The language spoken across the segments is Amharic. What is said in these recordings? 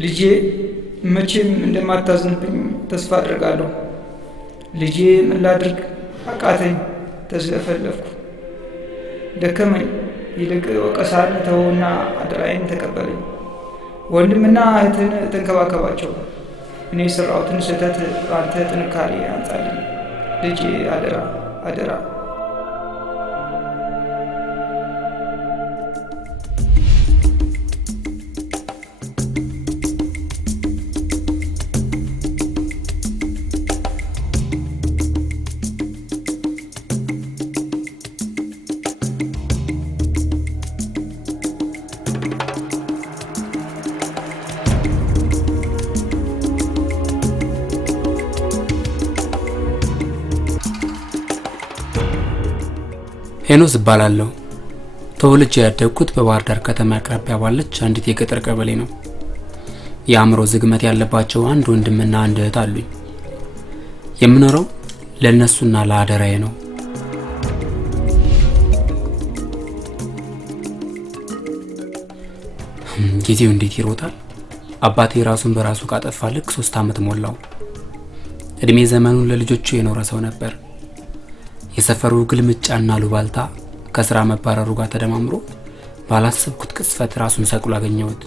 ልጄ መቼም እንደማታዝንብኝ ተስፋ አድርጋለሁ። ልጄ ምን ላድርግ አቃተኝ፣ ተዝለፈለፍኩ፣ ደከመኝ። ይልቅ ወቀሳን ተወውና አደራዬን ተቀበለኝ። ወንድምና እህትን ተንከባከባቸው። እኔ የሠራሁትን ስህተት በአንተ ጥንካሬ አንጻልኝ። ልጄ አደራ አደራ። ሄኖስ እባላለሁ። ተወልጄ ያደግኩት በባህር ዳር ከተማ አቅራቢያ ባለች አንዲት የገጠር ቀበሌ ነው። የአእምሮ ዝግመት ያለባቸው አንድ ወንድምና አንድ እህት አሉኝ። የምኖረው ለነሱና ለአደራዬ ነው። ጊዜው እንዴት ይሮጣል! አባቴ ራሱን በራሱ ካጠፋ ልክ 3 ዓመት ሞላው። እድሜ ዘመኑን ለልጆቹ የኖረ ሰው ነበር። የሰፈሩ ግልምጫና ሉባልታ ከስራ መባረሩ ጋር ተደማምሮ ባላሰብኩት ቅጽበት ራሱን ሰቅሎ አገኘሁት።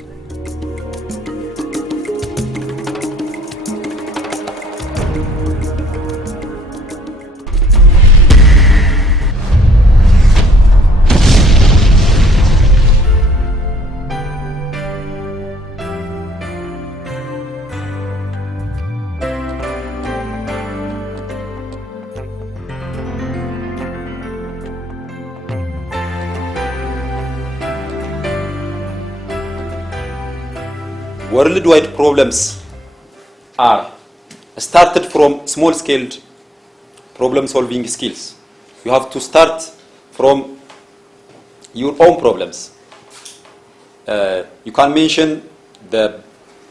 Worldwide problems are started from small-scale problem-solving skills. You have to start from your own problems. You can mention the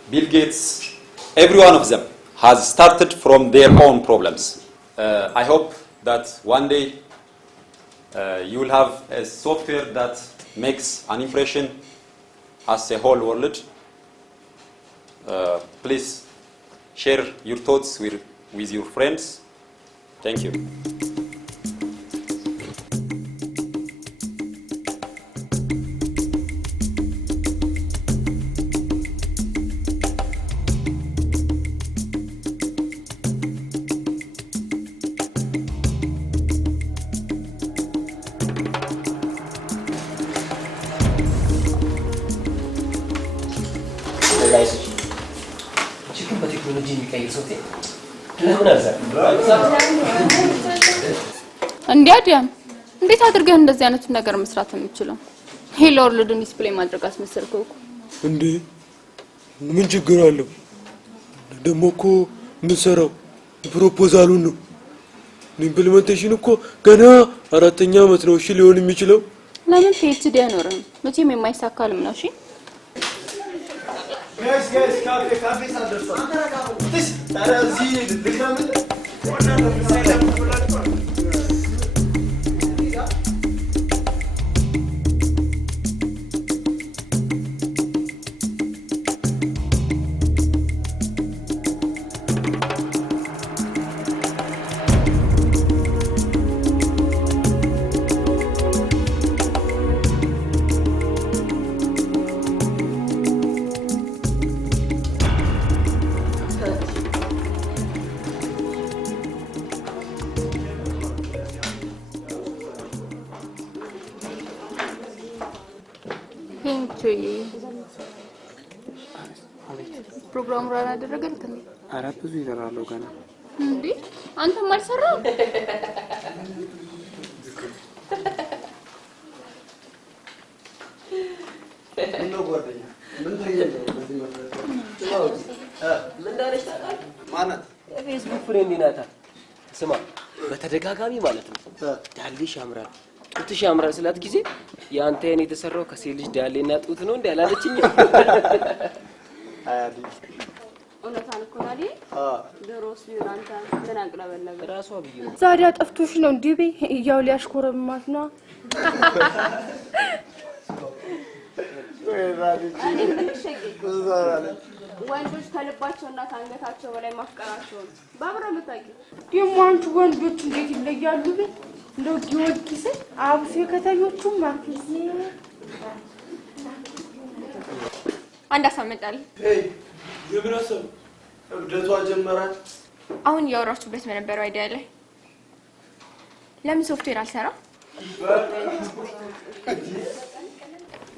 Bill Gates. Every one of them has started from their own problems. I hope that one day you will have a software that makes an impression as a whole world. Please share your thoughts with your friends. Thank you. እንዲያዲያም እንዴት አድርገህ እንደዚህ አይነት ነገር መስራት የምትችለው? ሄሎ ወርልድን ዲስፕሌይ ማድረግ አስመሰልከው እኮ እንዴ? ምን ችግር አለው? ደሞ እኮ ምንሰራው ፕሮፖዛሉን ነው። ኢምፕሊሜንቴሽን እኮ ገና 4ኛ ዓመት ነው። እሺ ሊሆን የሚችለው ለምን ፒኤችዲ አይኖርም? መቼም የማይሳካልም ነው። እሺ Guys, ካፌ ሳደርሳ ትስ ታራዚ ልክራም ፕሮግራም ራና አደረገልክ እንዴ? ኧረ ብዙ ይሰራሉ ገና። እንዴ አንተም አልሰራው? ነው ጓደኛ ምን ታየለ በዚህ መድረክ ምን ዳርሽ ታውቃለህ? ማናት? የፌስቡክ ፍሬንድ ናታ። ስማ በተደጋጋሚ ማለት ነው ዳልሽ ያምራል ጡትሽ ያምራል ስላት ጊዜ ያንተ የኔ የተሰራው ከሴት ልጅ ዳሌና ጡት ነው እንዴ አላለችኝ? አያዲ ኦነታን ኮናዲ ድሮስ ዩራንታ ተናቅለበለበ ራሷ ብዬ ዛሬ አጠፍቶሽ ነው እንዴ? ያው ሊያሽኮረማት ነው። ወይ ባዲ ወንዶች ከልባቸውና ከአንገታቸው በላይ ማፍቀራቸው ነው። ባብራ መታቂ ደግሞ አንቺ ወንዶች እንዴት ይለያሉ? እንደው ጊዮርጊስ አብፌ ከተኞቹ ማርክዚ አንድ አሳመጣል። የብረሰ እብደቷ ጀመራል። አሁን ያወራችሁበት በነበረው አይዲያ ላይ ለምን ሶፍትዌር አልሰራ?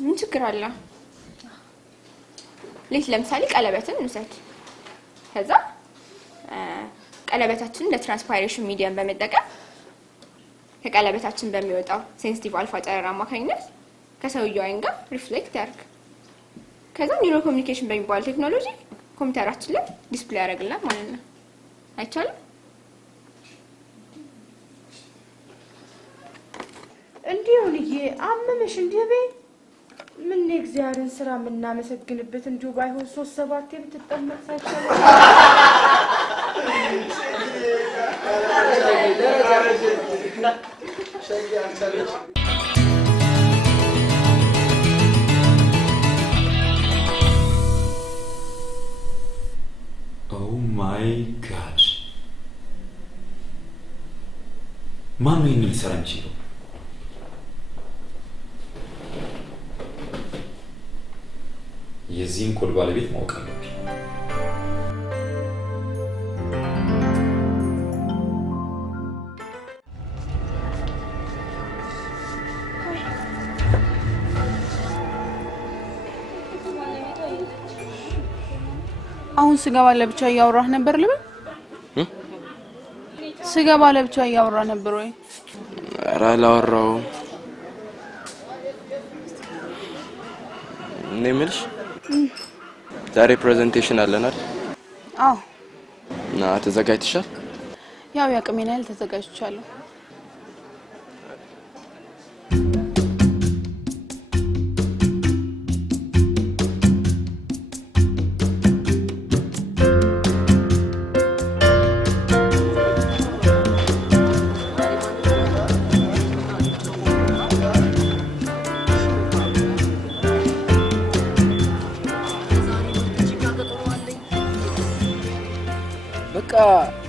ምን ችግር አለ? ለምሳሌ ቀለበትን እንውሰድ። ከዛ ቀለበታችንን ለትራንስፓይሬሽን ሚዲየም በመጠቀም ከቀለበታችን በሚወጣው ሴንሲቲቭ አልፋ ጨረር አማካኝነት ከሰውየው አይን ጋር ሪፍሌክት ያርግ። ከዛ ኒውሮ ኮሚኒኬሽን በሚባል ቴክኖሎጂ ኮምፒውተራችን ላይ ዲስፕሌይ ያደርግልናል ማለት ነው። አይቻልም? እንዲሁ ልዬ አመመሽ እንዴ? ምን እግዚአብሔርን ስራ የምናመሰግንበት እንዲሁ ባይሆን 3-7 ብትጠመቅ ሳይቻል Oh my God! ማን ነው ይህንን ሊሰራ የሚችለው? የዚህን ኮድ ባለቤት ማወቅ አለብኝ። አሁን ስገባ ለብቻ እያወራህ ነበር ልበል? ስገባ ለብቻ እያወራህ ነበር ወይ? ኧረ አላወራሁም። እኔ የምልሽ ዛሬ ፕሬዘንቴሽን አለናል? አዎ። እና ተዘጋጅተሻል? ያው ያቅሜን ያህል ተዘጋጅቻለሁ።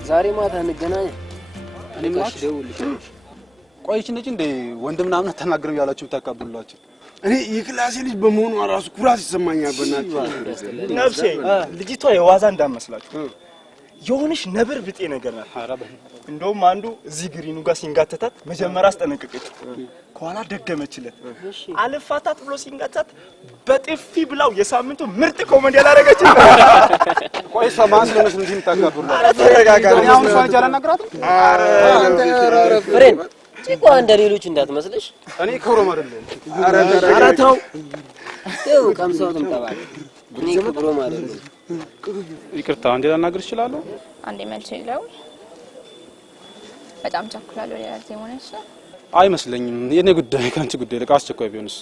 ዛሬ ማታ እንገናኝ። እኔ ማሽ ደውልልሽ። ቆይሽ ነጭ እንደ ወንድም ምናምን ተናግረው ያላችሁ ተቀበሉላችሁ። እኔ የክላሴ ልጅ በመሆኑ ራሱ ኩራት ይሰማኛል። በእናትህ ነፍሴ ልጅቷ የዋዛ እንዳመስላችሁ የሆነሽ ነብር ብጤ ነገር ናት። እንደውም አንዱ እዚህ ግሪኑ ጋር ሲንጋተታት መጀመሪያ አስጠነቀቀች፣ ከኋላ ደገመችለት። አልፋታት ብሎ ሲንጋተታት በጥፊ ብላው የሳምንቱ ምርጥ ኮሜዲ ያላረገች። ቆይ ሰማስ ለምን እንዲህ ተቀበሉላ? ተረጋጋ። አሁን ሰው አጃላ ነግራችሁ? ኧረ ፍሬን ጭቆ እንደ ሌሎች እንዳትመስልሽ። እኔ ክብሮም አይደለም። ኧረ ተው ተው፣ ቀምሰው ትምጣባል። እኔ ክብሮም አይደለም። ይቅርታ አንዴ ላናግር እችላለሁ? አንዴ መልስ ይለው። በጣም ቸኩላለሁ። ሌላ ጊዜ ሆነሽ አይመስለኝም። የኔ ጉዳይ ካንቺ ጉዳይ ለቃ አስቸኳይ ቢሆንስ?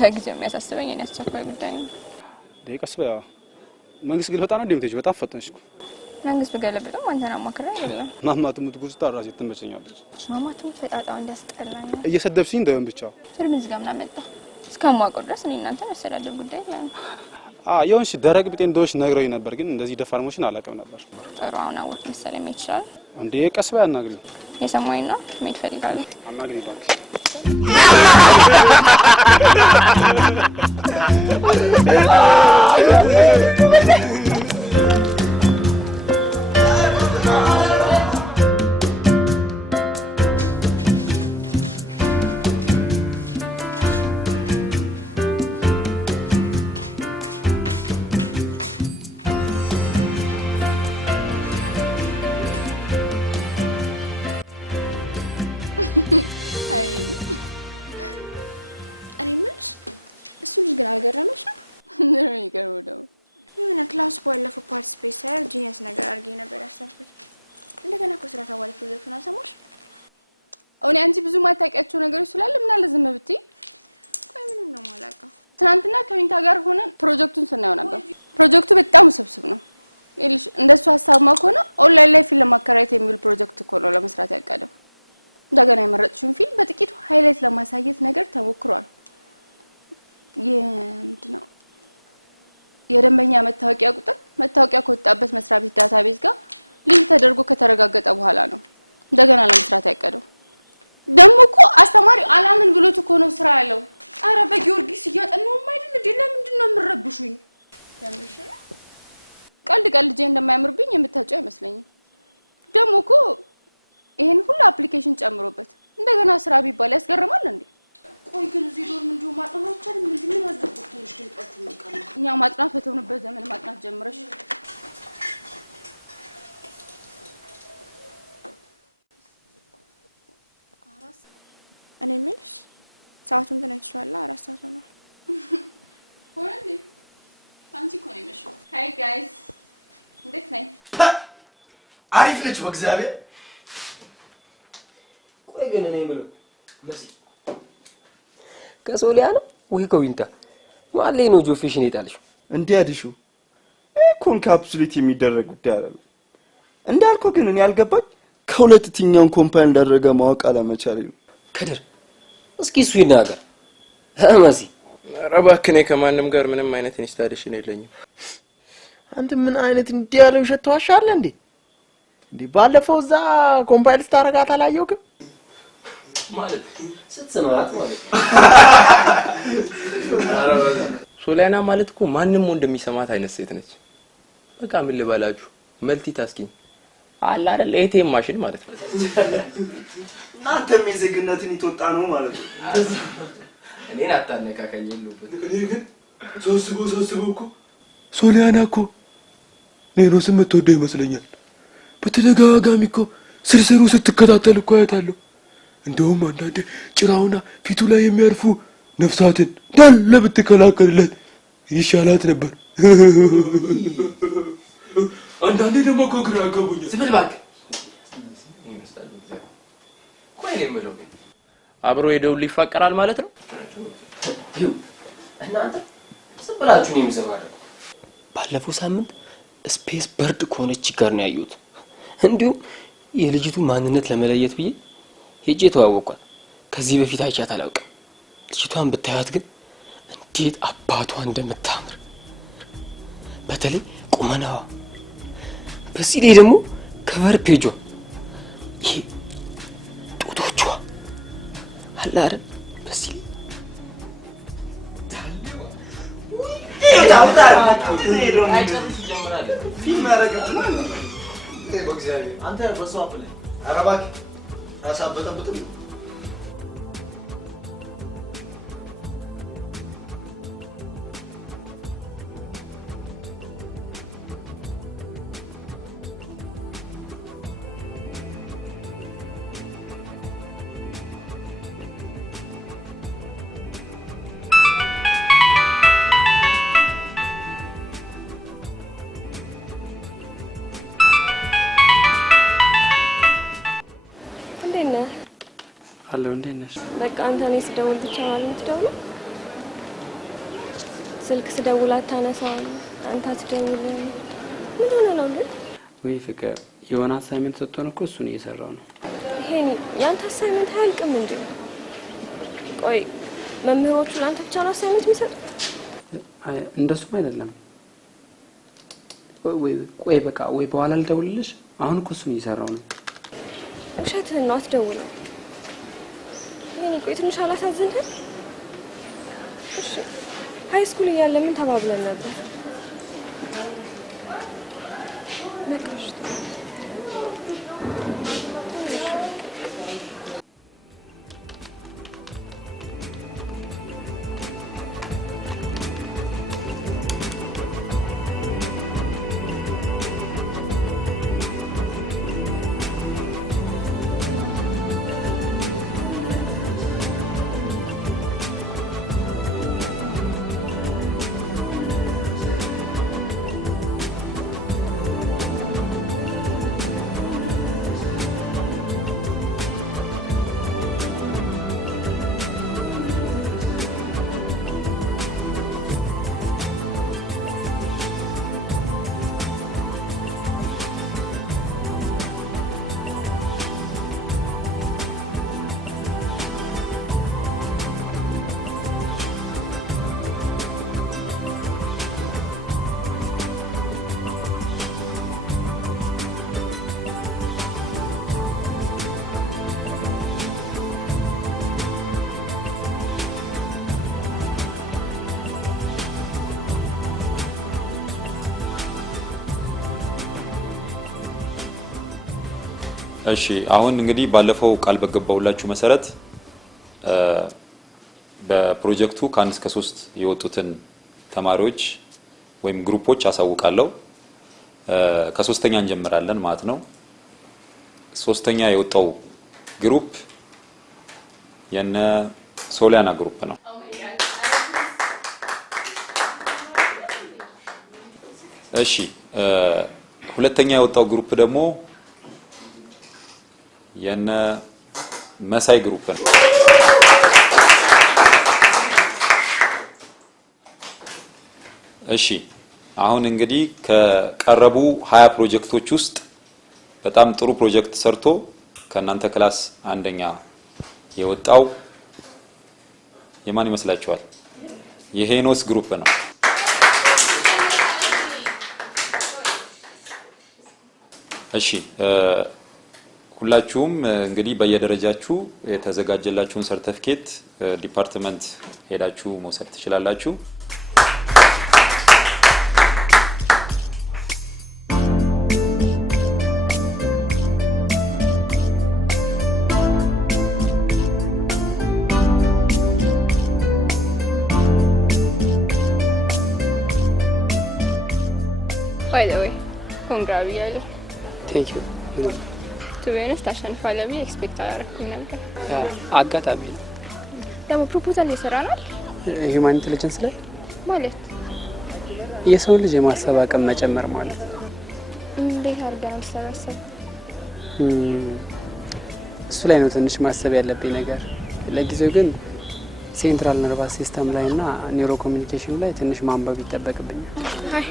ለጊዜው የሚያሳስበኝ የኔ አስቸኳይ ጉዳይ ነው። ደቂቃስ በያ መንግስት ግን በጣም እንደምትሄጂ በጣም ፈጠንሽ እኮ። መንግስት በገለበጠው አንተና ማከራ አይደለም። ማማቱ ምትጉዝ ታራሲ ትመቸኛለች። ማማቱ ፈጣጣው እንዲያስጠላኝ እየሰደብሽኝ እንደም ብቻ ፍርምዝ ጋር ምናምን መጣ እስከማውቀው ድረስ እኔ እናንተ መሰዳደር ጉዳይ ላይ ነው። የሆንሽ ደረቅ ብጤ እንደሆንሽ ነግረውኝ ነበር፣ ግን እንደዚህ ደፋር መሆንሽን አላውቅም ነበር። ጥሩ አሁን አወቅ መሰለኝ። ይችላል እንዴ? ቀስ በይ አናግሪኝ። የሰማኝ ነው ምን ይፈልጋል? አናግሪኝ ባክሽ። ግን አልገረመሽም? ነው ይገርም ነው። የሆነ ክላስ ባለፈው ፓርቲሲፔት ሳይል ጂኒየስ ነገር አድርጌ ነበር ያሰብኩት። እንደገና እኮ ስራ ታዋለ ፕሮጀክቱን አሰማሽ። እኔ አንቺ ብዙ ማታውቂያቸው ነገሮች ስላለ ምን አለ ዝም ብትይ። ቆይ ምን ነው ማላውቀው? ትናንትና ከዊንታ ጋር ሆነን ፕሮጀክቱን ስናየው ነበር። ፕሮጀክቱ በጣም ውስብስብ ነው። ይልሽ እንደሱ ሀሳብማ ከሆነ ኦንላይን ላይ ፊልም ማከራየት የሚል ፕሮጀክት እኮ ነው ለመስራት ያቀደው። እንደገና የመረጥሽውን ፊልም በጥቂቱ ሃይላይት ለማሳየት ነገር ተሞክሯል። ምንድነው የደንበኛ መታወቂያ ቁጥር መታወቂያ ከወጣበት መስሪያ ቤት ዳታቤዝ ጋር ሊንክ ተደርጎ ከተረጋገጠ በኋላ ነው እንደገና ለመስራት ያቀደው። ደግሞ እኮ አስተማሪው አላምን ብሎት እኮ ነው ስራ ያለው። አረ በጊዮርጊስ እያጠናው አይደል እንዴ? ለምንድን ነው የምረብሹኝ? ለምንሽ ቀልድ ቀልጄ እንደማያምርብኝ የምታጨው አይመስለኝም። ደግሞ እኮ ይሄን ሁሉ አፕሊኬሽን ጨምሮበት እንደገና ስራ ቢባል ያስገርማል እንዴ? ቆይ ግን እዚህ ዶርም እንደው ማጥናት አይቻልም? ምን አለበት ትንሽ ድምቀት ይቀር። እኛ ማጥናት በተሆነበት ዘመን ማጥናት ጀምረሽ እኔ የምልሽ ሰዓቱን ግን አይተሽዋል? 4 ሰዓት ሆኗል። ሆነልኝ። አንቺ እኮ ነው የመሸው። ሃይ ጋይስ እንዴት ነኝ? አሪፍ ነች በእግዚአብሔር። ቆይ ግን እኔ የምለው መሲ ከሶሊያ ነው ወይ ከዊንታ ማለኝ ነው ጆፌሽን የጣልሽው? እንዴ አዲሹ ኮንካፕሱሌት የሚደረግ ጉዳይ አይደለም። እንዳልከው ግን እኔ ያልገባኝ ከሁለት ትኛውን ኮምፓይል እንዳደረገ ማወቅ አለመቻሌ ነው። ከድር እስኪ እሱ ይናገር። መሲ ኧረ እባክህ እኔ ከማንም ጋር ምንም አይነት ኢንስታሌሽን የለኝም። አንተ ምን አይነት እንዲህ ያለው ውሸት ተዋሻለህ እንዴ? እንዴ ባለፈው እዛ ኮምፓይል ስታረጋት አላየውም ማለት ስትሰማት ማለት ሶሊያና ማለት እኮ ማንንም ወንድ የሚሰማት አይነት ሴት ነች። በቃ ምን ልበላችሁ መልቲ ታስኪኝ አለ አይደል? ኤቲኤም ማሽን ማለት ነው። እናንተም የዜግነትን ይተወጣ ነው ማለት ነው። እኔን አታነካከኝ የለውበት። እኔ ግን ሳስበው እኮ ሶሊያና እኮ ኔኖስ የምትወደው ይመስለኛል። በተደጋጋሚ እኮ ስርስሩ ስትከታተል እኮ አያታለሁ። እንደውም አንዳንዴ ጭራውና ፊቱ ላይ የሚያርፉ ነፍሳትን እንዳለ ብትከላከልለት ይሻላት ነበር። አንዳንዴ ደግሞ እኮ ግራ ያጋቡኛል። ዝም በል እባክህ። ቆይ እኔ የምለው አብሮ ሄደው ሊፋቀራል ማለት ነው? እናንተ ዝም ብላችሁ ነው የምትሰማው። ባለፈው ሳምንት ስፔስ በርድ ከሆነች ጋር ነው ያዩት። እንዲሁም የልጅቱ ማንነት ለመለየት ብዬ ሄጄ ተዋወቅኳት። ከዚህ በፊት አይቻት አላውቅም። ልጅቷን ብታያት ግን እንዴት አባቷ እንደምታምር በተለይ ቁመናዋ፣ በዚህ ላይ ደግሞ ከቨር ፔጇ ይሄ ጡቶቿ አለ አይደል? በዚህ አንተ በሰው አፍለ አረባክ አሳበጠብጥ አለው እንዴ ነሽ? በቃ አንተ ነህ ስደውል ብቻ ማለት የምትደውለው? ስልክ ስደውል አታነሳም፣ አንተ አትደውል። ምን ሆነ ነው ግን? ወይ ፍቅር የሆነ አሳይመንት ሰጥቶን እኮ እሱን እየሰራው ነው። ይሄኔ ያንተ አሳይመንት አያልቅም እንዴ? ቆይ መምህሮቹ ለአንተ ብቻ ነው አሳይመንት የሚሰጡት? እንደሱም አይደለም። ቆይ በቃ ወይ በኋላ ልደውልልሽ። አሁን እኮ እሱን እየሰራው ነው። ውሸትህን ነው፣ አትደውለው። ይሄኔ ቆይ ትንሽ አላሳዝንህም? እሺ ሃይ ስኩል እያለ ምን ተባብለን ነበር? ነቅሽ እሺ አሁን እንግዲህ ባለፈው ቃል በገባውላችሁ መሰረት በፕሮጀክቱ ከ1 እስከ 3 የወጡትን ተማሪዎች ወይም ግሩፖች አሳውቃለሁ። ከሶስተኛ እንጀምራለን ማለት ነው። ሶስተኛ የወጣው ግሩፕ የነ ሶሊያና ግሩፕ ነው። እሺ ሁለተኛ የወጣው ግሩፕ ደግሞ የነ መሳይ ግሩፕ ነው። እሺ አሁን እንግዲህ ከቀረቡ 20 ፕሮጀክቶች ውስጥ በጣም ጥሩ ፕሮጀክት ሰርቶ ከናንተ ክላስ አንደኛ የወጣው የማን ይመስላችኋል? የሄኖስ ግሩፕ ነው። እሺ ሁላችሁም እንግዲህ በየደረጃችሁ የተዘጋጀላችሁን ሰርቲፊኬት ዲፓርትመንት ሄዳችሁ መውሰድ ትችላላችሁ። By the way, congratulations. ቴንክ ዩ። To be honest, ታሸንፋለህ ብዬ ኤክስፔክት አላደረኩም ነበር። አጋጣሚ ነው። ደግሞ ፕሮፖዛል እየሰራናል ሂውማን ኢንተለጀንስ ላይ ማለት የሰው ልጅ የማሰብ አቅም መጨመር ማለት እንዴት አድርገን እንሰራሰብ? እሱ ላይ ነው ትንሽ ማሰብ ያለብኝ ነገር። ለጊዜው ግን ሴንትራል ነርቫስ ሲስተም ላይ እና ኒውሮ ኮሚኒኬሽን ላይ ትንሽ ማንበብ ይጠበቅብኛል። አይ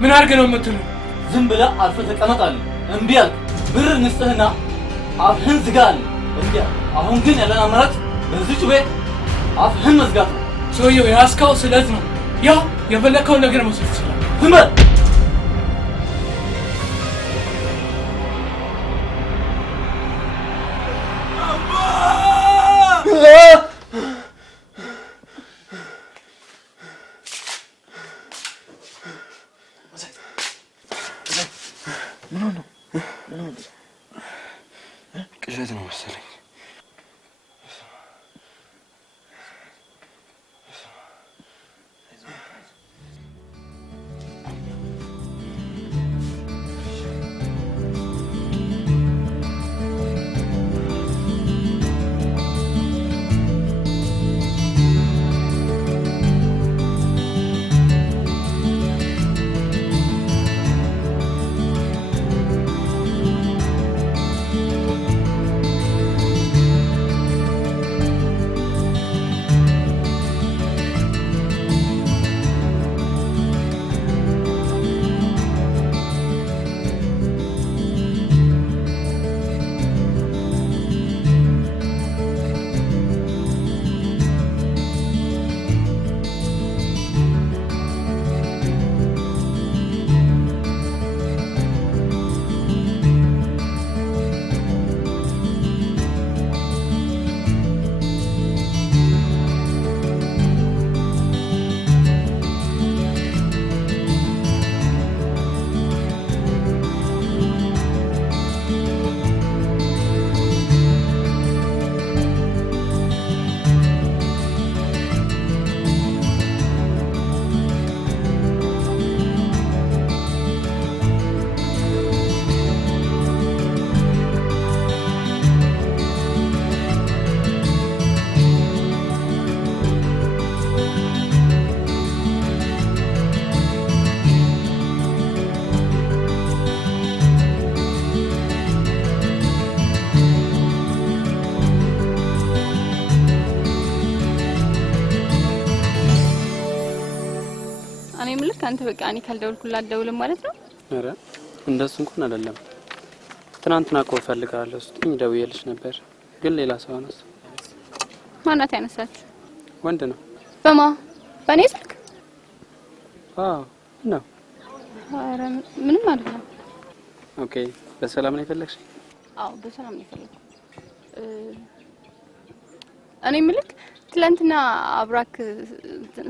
ምን አድርገህ ነው የምትለው? ዝም ብለህ አርፈህ ተቀመጥ አለ። እምቢ አልክ። ብር እንስጥህና አፍህን ዝጋ አለ። እምቢ አልክ። አሁን ግን ያለን አማራጭ በዚህ ጩቤ አፍህን መዝጋት ነው። ሰውየው ያስካው ስለት ነው። ያው የፈለከውን ነገር መውሰድ ትችላለህ። ዝም በል። ቅዠት ነው መሰለኝ። አንተ በቃ እኔ ካልደውልኩላት አትደውልም ማለት ነው? ኧረ እንደሱ እንኳን አይደለም። ትናንትና እኮ ፈልጋለሁ ስትኝ ደውዬልሽ ነበር፣ ግን ሌላ ሰው አነሳ። ማናት ያነሳችሁ? ወንድ ነው። በማ በኔ ስልክ? አዎ ነው። ኧረ ምንም አይደለም። ኦኬ በሰላም ነው የፈለግሽ? አዎ በሰላም ነው የፈለግኩት። እኔ ምልክ ትላንትና አብራክ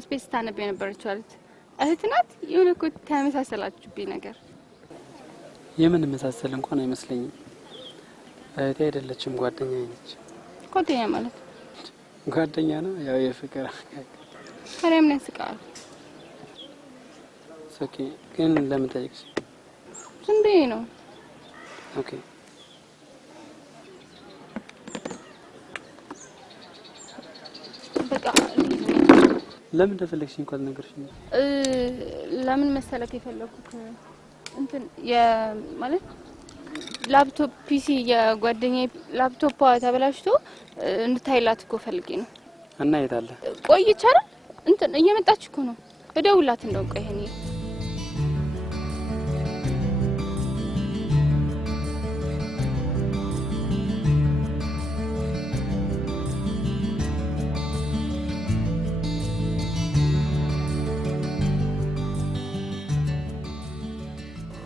ስፔስ ታነብ የነበረችው አለች እህት ናት? የሆነ እኮ ተመሳሰላችሁብኝ ነገር። የምን መሳሰል እንኳን አይመስለኝም። እህቴ አይደለችም፣ ጓደኛዬ ነች። ጓደኛ ማለት ጓደኛ ነው ያው የፍቅር ታዲያ ምን ያስቃል? ኦኬ ግን ለምን ጠይቅሽ? ዝም ብዬ ነው። ኦኬ በቃ ለምን እንደፈለግሽኝ እንኳን ነገርሽኝ። ለምን መሰለክ የፈለኩት እንትን ማለት ላፕቶፕ ፒሲ የጓደኛዬ ላፕቶፕ ተበላሽቶ እንድታይላት እኮ ፈልጌ ነው። እና የት አለ? ቆይ ይቻላል እንትን እየመጣች እኮ ነው። እደውላት እንደው ቆይ እኔ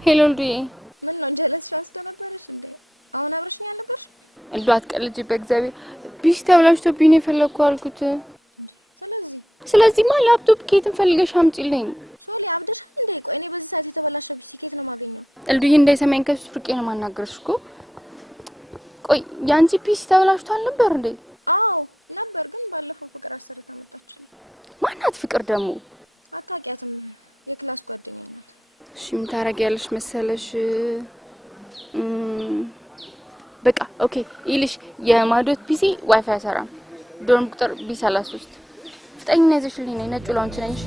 ሄሎ ልዱዬ፣ ምን ነው ጀለስ ራስ ነበርሽ እንዴ? አሁን አብረሽኝ አልነበርሽ? ልዱ አትቀልጂ በእግዚአብሔር። ፒሲ ተበላሽቶብኝ ነው የፈለኩ አልኩት። ስለዚህማ ላፕቶፕ ኬትን ፈልገሽ አምጪልኝ። ሶሊ አብደሻል እንዴ? ቆይ እኔ በዚህ ሰዓት የተበላሸ ፒሲ ኬት ነው ማገኘው? ልዱዬ እንዳይሰማኝ ከሱ ፍርቄ ነው ማናገርሽ እኮ። ቆይ ያንቺ ፒሲ ተበላሽቷል ነበር እንዴ? አዎ ነበር፣ ግን ባለፈው ፍቅር አሰርታ መጣችልኝ። ማናት ፍቅር ደግሞ? አታውቂያትም? የክላስ ጓደኛዬ ናት። እሺ ምን ታረጊያለሽ መሰለሽ? በቃ ኦኬ ይልሽ የማዶት ፒሲ ዋይፋይ አይሰራም። ዶርም ቁጥር B33 ፍጠኝና ይዘሽልኝ ነይ። ነጭ ላውንች ነኝ። እሺ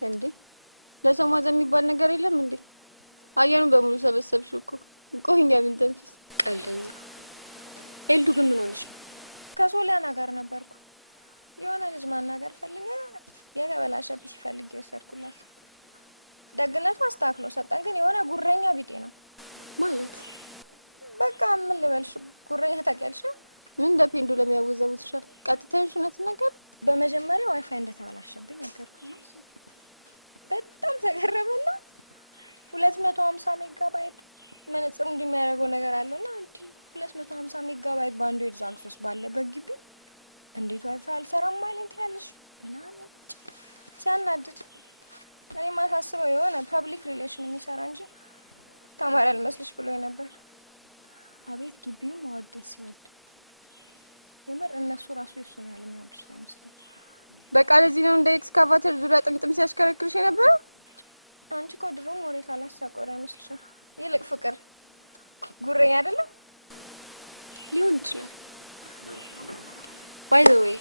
እንዴ ለሰው ማዘን የሚባል ነገር የለም እንዴ? አየሩን በሙሉ ሰበሰብሽው እኮ። ቆይኛ ምን ተንፍስ። ቀልደኛ ኤልዱ ግን ምን ሆነሽ ነው? ከሶሊያና ጋር ነበርኩ። የሆነ ልጅ ማናገር ፈልገ የተበላሸ ፒሲ ፈልጌ ወሰድኩላት። ደግነቱ አስተካክሎ ሰጠን፣ ግን የሆነ ጉረኛ ቢጤ ነው ማለት። በቃ ምን ልበልሽ፣ ጉረኛ ታውቂያለሽ? ምን እንደ ፔንዱለም ያወዛውዝሻል። ቀጥታሽ ነው ነገር። በመጀመሪያ ዋይፋይ እንደተበላሸብኝ ነገርኩ። በጣም ተገረመና 250 ሜጋባይት መነጽሩ እንደሚያደርገው ነገር አለና አንቺ 250 ሜጋባይት ባንዱ ኤግዛክትስ ባለበት ግቢ እንዴት ዋይፋይ አልሰራም ማለት ያለሽ ምናምን ሲያናድድ። እኔ ማሳስበው የሆነ ፐብሊክ ሪሌሽን የሚሰራ እንጂ ተማሪ አልመስልሽ ብሎ ነበር። አቤት ግቢው ማወደስ ሲወድ የምር እነሱ ራሱ የሱን ያለ የሚወዱሽ አይመስልም። በቃ ለዚህ ነው እንደ ኤክስካቫተር ዙሪያ ጥምጥም ሲያሽከረክርሽ የነበረው። አንቺ እኮ ድሮም ወሬ ካላሳቆረ አይመስልሽም? ይልቅ ፍቅር ጉረኛ አይደለም ሊሆን ይችላል። ባይ ዘ ዌይ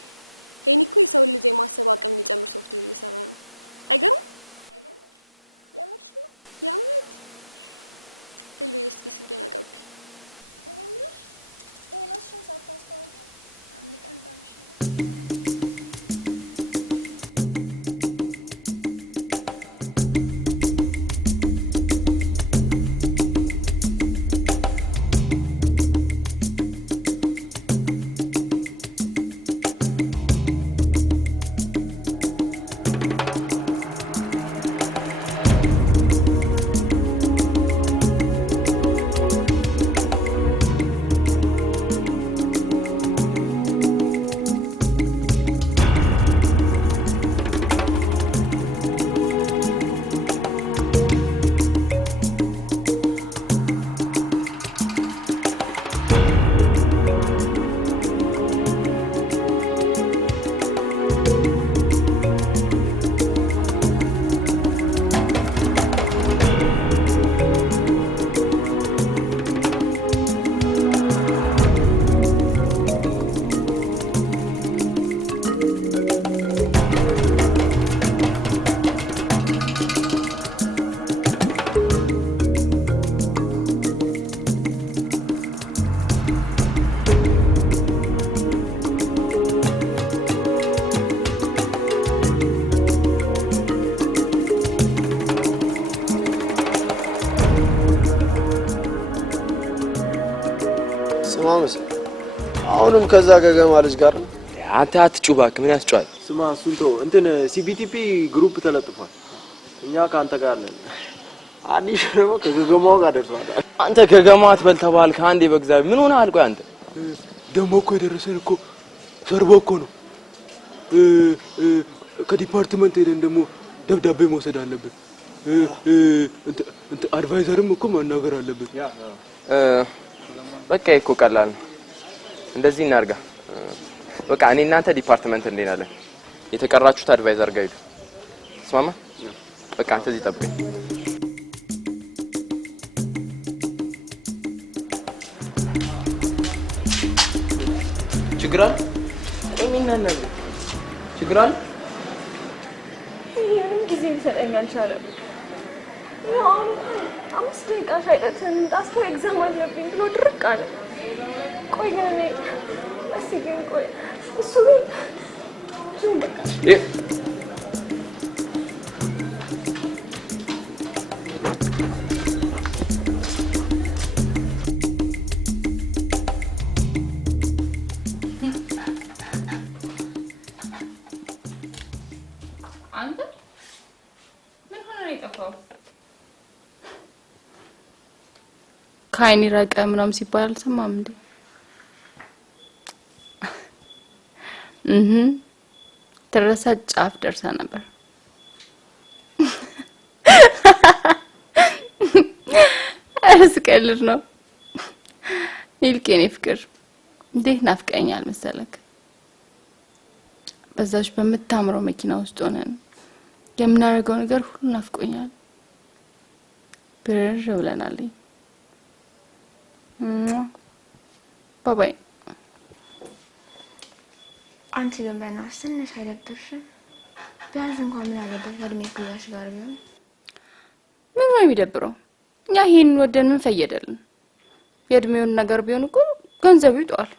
ሄኒ እኮ የሰው ልጅ የማሰብ አቅም የሚጨምር ሶፍትዌር እየሰራ ነው። አይገርም? የእውነት ሌሎ እስኪ ስልኬን አቀብኝ። እኔምሽ ራስሽን ሳታስታውቂ አንድ ቀን ዳምሽ ስማምስ አሁንም ከዛ ገገማ ልጅ ጋር አንተ አትጩባክ ምን ያስጫዋል? ስማ እሱን ተው። እንትን ሲቢቲፒ ግሩፕ ተለጥፏል። እኛ ካንተ ጋር ነን። አንዲሽ ደግሞ ከገገማው ጋር ደርሷል። አንተ ገገማ አትበል ተባልክ አንዴ በእግዚአብሔር ምን ሆነሃል? ቆይ አንተ ደግሞ እኮ የደረሰን እኮ ሰርቦ እኮ ነው። ከዲፓርትመንት ሄደን ደግሞ ደብዳቤ መውሰድ አለብን። አድቫይዘርም እኮ ማናገር አለብን። በቃ እኮ ቀላል ነው። እንደዚህ እናርጋ። በቃ እኔ እናንተ ዲፓርትመንት እንዴናለን። የተቀራችሁት አድቫይዘር ጋር ሂዱ። ስማማ? በቃ አንተ እዚህ ጠብቀኝ። ችግር አለ? እሚናናል ችግር አለ? ምንም ጊዜ ሊሰጠኝ አልቻለም። ያው አምስት ደቂቃ ሳይጠትን ጣስቶ ኤግዛም አለብኝ ብሎ ድርቅ አለ። ቆይ ግን እኔ እስኪ ግን ቆይ እሱ ግን በቃ አንተ ምን ሆነ ነው የጠፋው? ከአይኔ ራቀ ምናምን ሲባል አልሰማም እንዴ? ደረሰ ጫፍ ደርሳ ነበር። አስቀልድ ነው። ይልቄኔ ፍቅር እንዴት ናፍቀኛል መሰለክ። በዛች በምታምረው መኪና ውስጥ ሆነን የምናደርገው ነገር ሁሉ ናፍቆኛል። ብርር ብለናል። ባባይ አንቺ ግን በእናትሽ ትንሽ አይደብርሽም? ቢያንስ እንኳን ምን አለበት ከእድሜ እኩያሽ ጋር ቢሆን። ምን ነው የሚደብረው? እኛ ይሄንን ወደን ምን ፈየደልን? የእድሜውን ነገር ቢሆን እኮ ገንዘቡ ይጧል።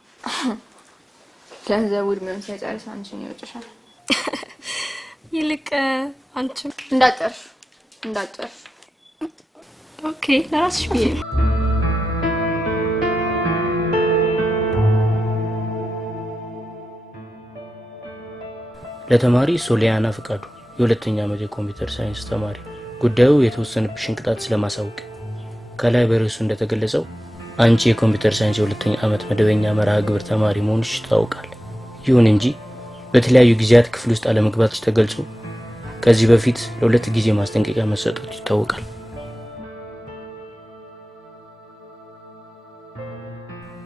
ገንዘቡ እድሜውን ሳይጨርስ አንቺን ይወጭሻል። ይልቅ አንቺም እንዳጨርሽ ኦኬ ለራስሽ ብዬ ለተማሪ ሶሊያና ፍቃዱ የሁለተኛ ዓመት የኮምፒውተር ሳይንስ ተማሪ ጉዳዩ የተወሰነብሽን ቅጣት ስለማሳወቅ ከላይ በርዕሱ እንደተገለጸው አንቺ የኮምፒውተር ሳይንስ የሁለተኛ ዓመት መደበኛ መርሃ ግብር ተማሪ መሆንሽ ይታወቃል። ይሁን እንጂ በተለያዩ ጊዜያት ክፍል ውስጥ አለመግባትሽ ተገልጾ ከዚህ በፊት ለሁለት ጊዜ ማስጠንቀቂያ መሰጠቱ ይታወቃል።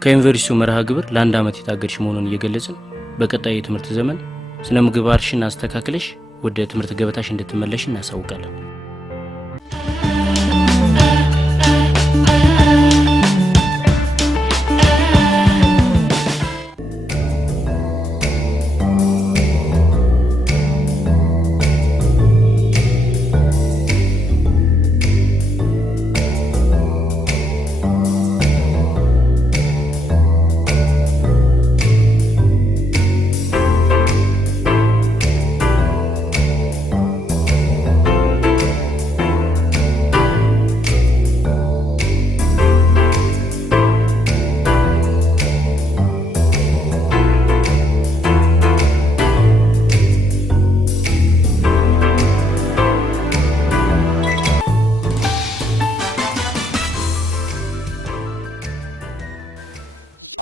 ከዩኒቨርሲቲው መርሃ ግብር ለአንድ ዓመት የታገድሽ መሆኑን እየገለጽን በቀጣይ የትምህርት ዘመን ስነ ምግባርሽን አስተካክለሽ ወደ ትምህርት ገበታሽ እንድትመለሽ እናሳውቃለን።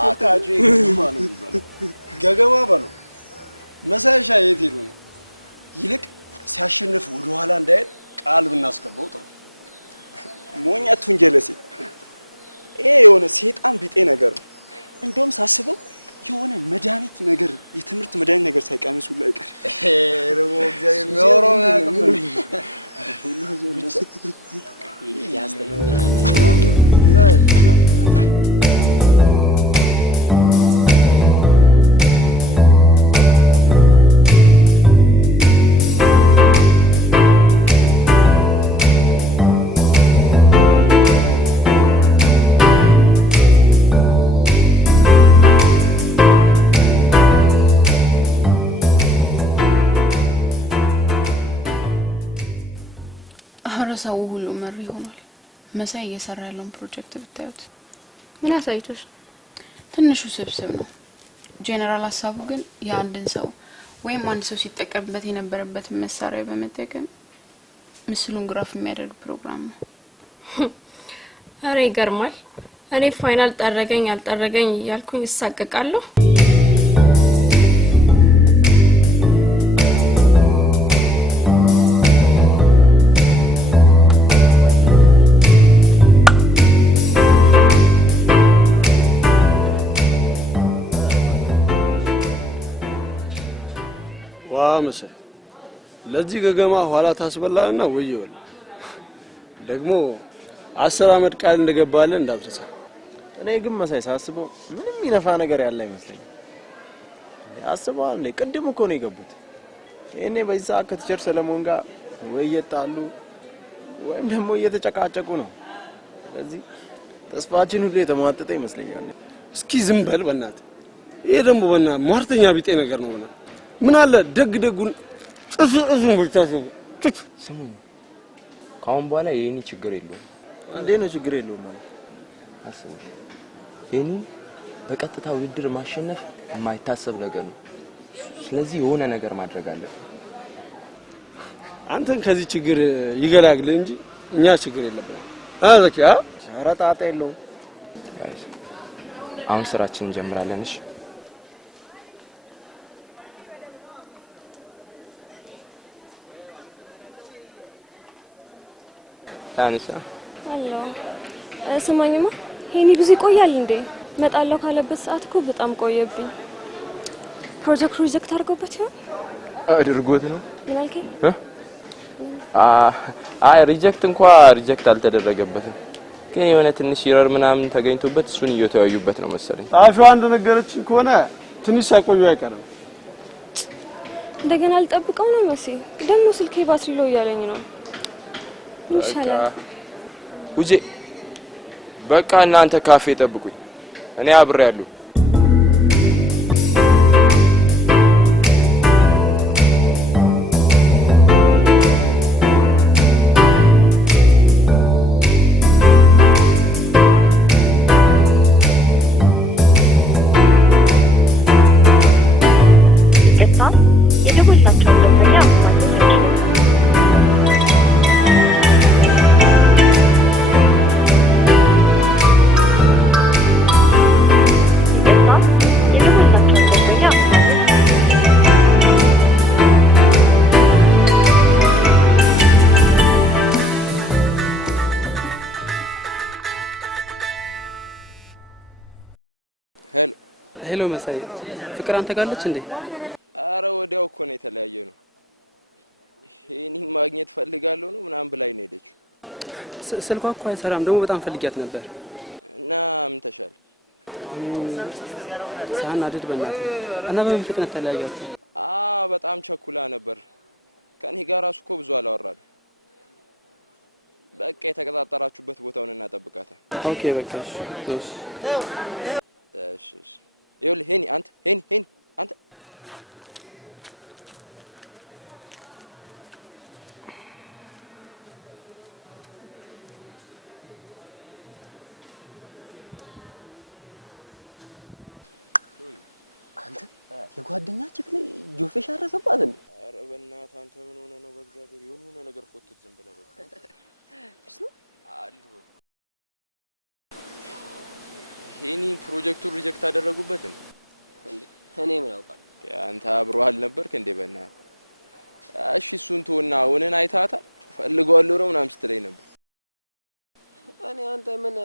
አካቹ ገገማ ነው የሚባለው። ገገማ በለው መሳይሻ የት ሄዱ ነው? ይልቅ ሲያሸንፍ ወደ ኋላ እንዳይሄድ ቃል ብናስገባው ጥሩ። ሞኛቱን ጀለሴ ይሄ የሆነ ሰይጣን ቢጤ ነገር ነው። እንደውም ሳስበው የሆነ መድኃኒት ነገር የትምህርት መድኃኒት ነገር ሳይቀምሱ ሁሉ አይቀር። ረቦ እግዚአብሔር ኖሮ ያቀበል ሰው ሁሉ መሪ ሆኗል። መሳይ እየሰራ ያለውን ፕሮጀክት ብታዩት ምን አሳይቶሽ? ትንሹ ስብስብ ነው። ጄነራል ሀሳቡ ግን የአንድን ሰው ወይም አንድ ሰው ሲጠቀምበት የነበረበትን መሳሪያ በመጠቀም ምስሉን ግራፍ የሚያደርግ ፕሮግራም ነው። አሬ ይገርማል። እኔ ፋይናል ጠረገኝ አልጠረገኝ ያልኩኝ እሳቀቃለሁ። መሰል ለዚህ ገገማ ኋላ ታስበላና ወይየው ደግሞ 10 አመት ቃል እንደገባለን እንዳትረሳ። እኔ ግን መሳይ ሳስበው ምንም ይነፋ ነገር ያለ አይመስለኝ። ያስበዋል እንዴ ቅድም እኮ ነው የገቡት። እኔ በዛ ከቲቸር ሰለሞን ጋር ወይየጣሉ ወይም ደግሞ እየተጨቃጨቁ ነው። ስለዚህ ተስፋችን ሁሉ የተሟጠጠ ይመስለኛል። እስኪ ዝም በል በእናትህ። ይሄ ደግሞ በእናትህ ሟርተኛ ቢጤ ነገር ነው። ምን አለ ደግ ደጉን ጽፍጽፉን ብቻችሁ ስሙ። ካሁን በኋላ የኔ ችግር የለውም። እንዴ ነው ችግር የለውም ማለት አስቡ። የኔ በቀጥታ ውድድር ማሸነፍ የማይታሰብ ነገር ነው። ስለዚህ የሆነ ነገር ማድረግ አለ። አንተን ከዚህ ችግር ይገላግል እንጂ እኛ ችግር የለብንም። አዘኪያ ሸራጣጣ የለውም። አሁን ስራችንን እንጀምራለን። እሺ ታንሳ አሎ ስማኝማ፣ ይሄኔ ብዙ ይቆያል እንዴ? መጣለው ካለበት ሰዓት እኮ በጣም ቆየብኝ። ፕሮጀክት ሪጀክት አድርጎበት ይሆን? አድርጎት ነው። ምን አልከኝ? አይ ሪጀክት ሪጀክት አልተደረገበትም፣ ግን የሆነ ትንሽ ኢረር ምናምን ተገኝቶበት እሱን እየተወያዩበት ነው መሰለኝ። ጣፊዋ እንደነገረችኝ ከሆነ ትንሽ ሳይቆዩ አይቀርም። እንደገና አልጠብቀው ነው መሲ። ደግሞ ስልኬ ባትሪ ሎ እያለኝ ነው። ኢንሻአላህ ውጄ በቃ እናንተ ካፌ ጠብቁኝ፣ እኔ አብሬያለሁ። ሄሎ መሳይ፣ ፍቅር አንተ ጋር አለች እንዴ? አረ ወዲያው እኮ ነው የተለያየ ነው። እኔ ማግኘት ፈልጋለሁ ነው ምናምን ብላኝ ነው ሄደችው። ስልኳ እኮ አይሰራም፣ ደግሞ በጣም ፈልጊያት ነበር። እና ምን ተሻለ? ሳናድድ በእናትህ እና በምን ፍጥነት ተለያያችሁ? በጣም ቸኩላ ነበር። ከኔ ጋር ራሱ እኮ ብዙ አላወራንም። በቃ የተቀጣጠራችሁበት ቦታውን እናጠብቃታ። ኦኬ በቃ እሺ። እሺ ይኸውልህ ሄኒ አንተ የጓደኛችሁ ላይ ጆፌሽ አረሰባት እንዴ? ኧረ በእናትህ አንተ ምን ሆነ ነው? በእግዚአብሔር የሆነ ነገር ፎትት ዝም ብለህ በቃ እሱ አሉ ሄኒ ፕሮጀክቱን ሪጀክት አደረጉበት እንዴ? እኔ ምን አውቃለሁ? አንተ አብሮ አልነበርክ እንዴ? በእናትህ እሺ እሱን ተውና አሁንን አይታታል ፈልገዋለሁ ነው ምናምን ስትለኝ ነበር። እኔ አንተ ምን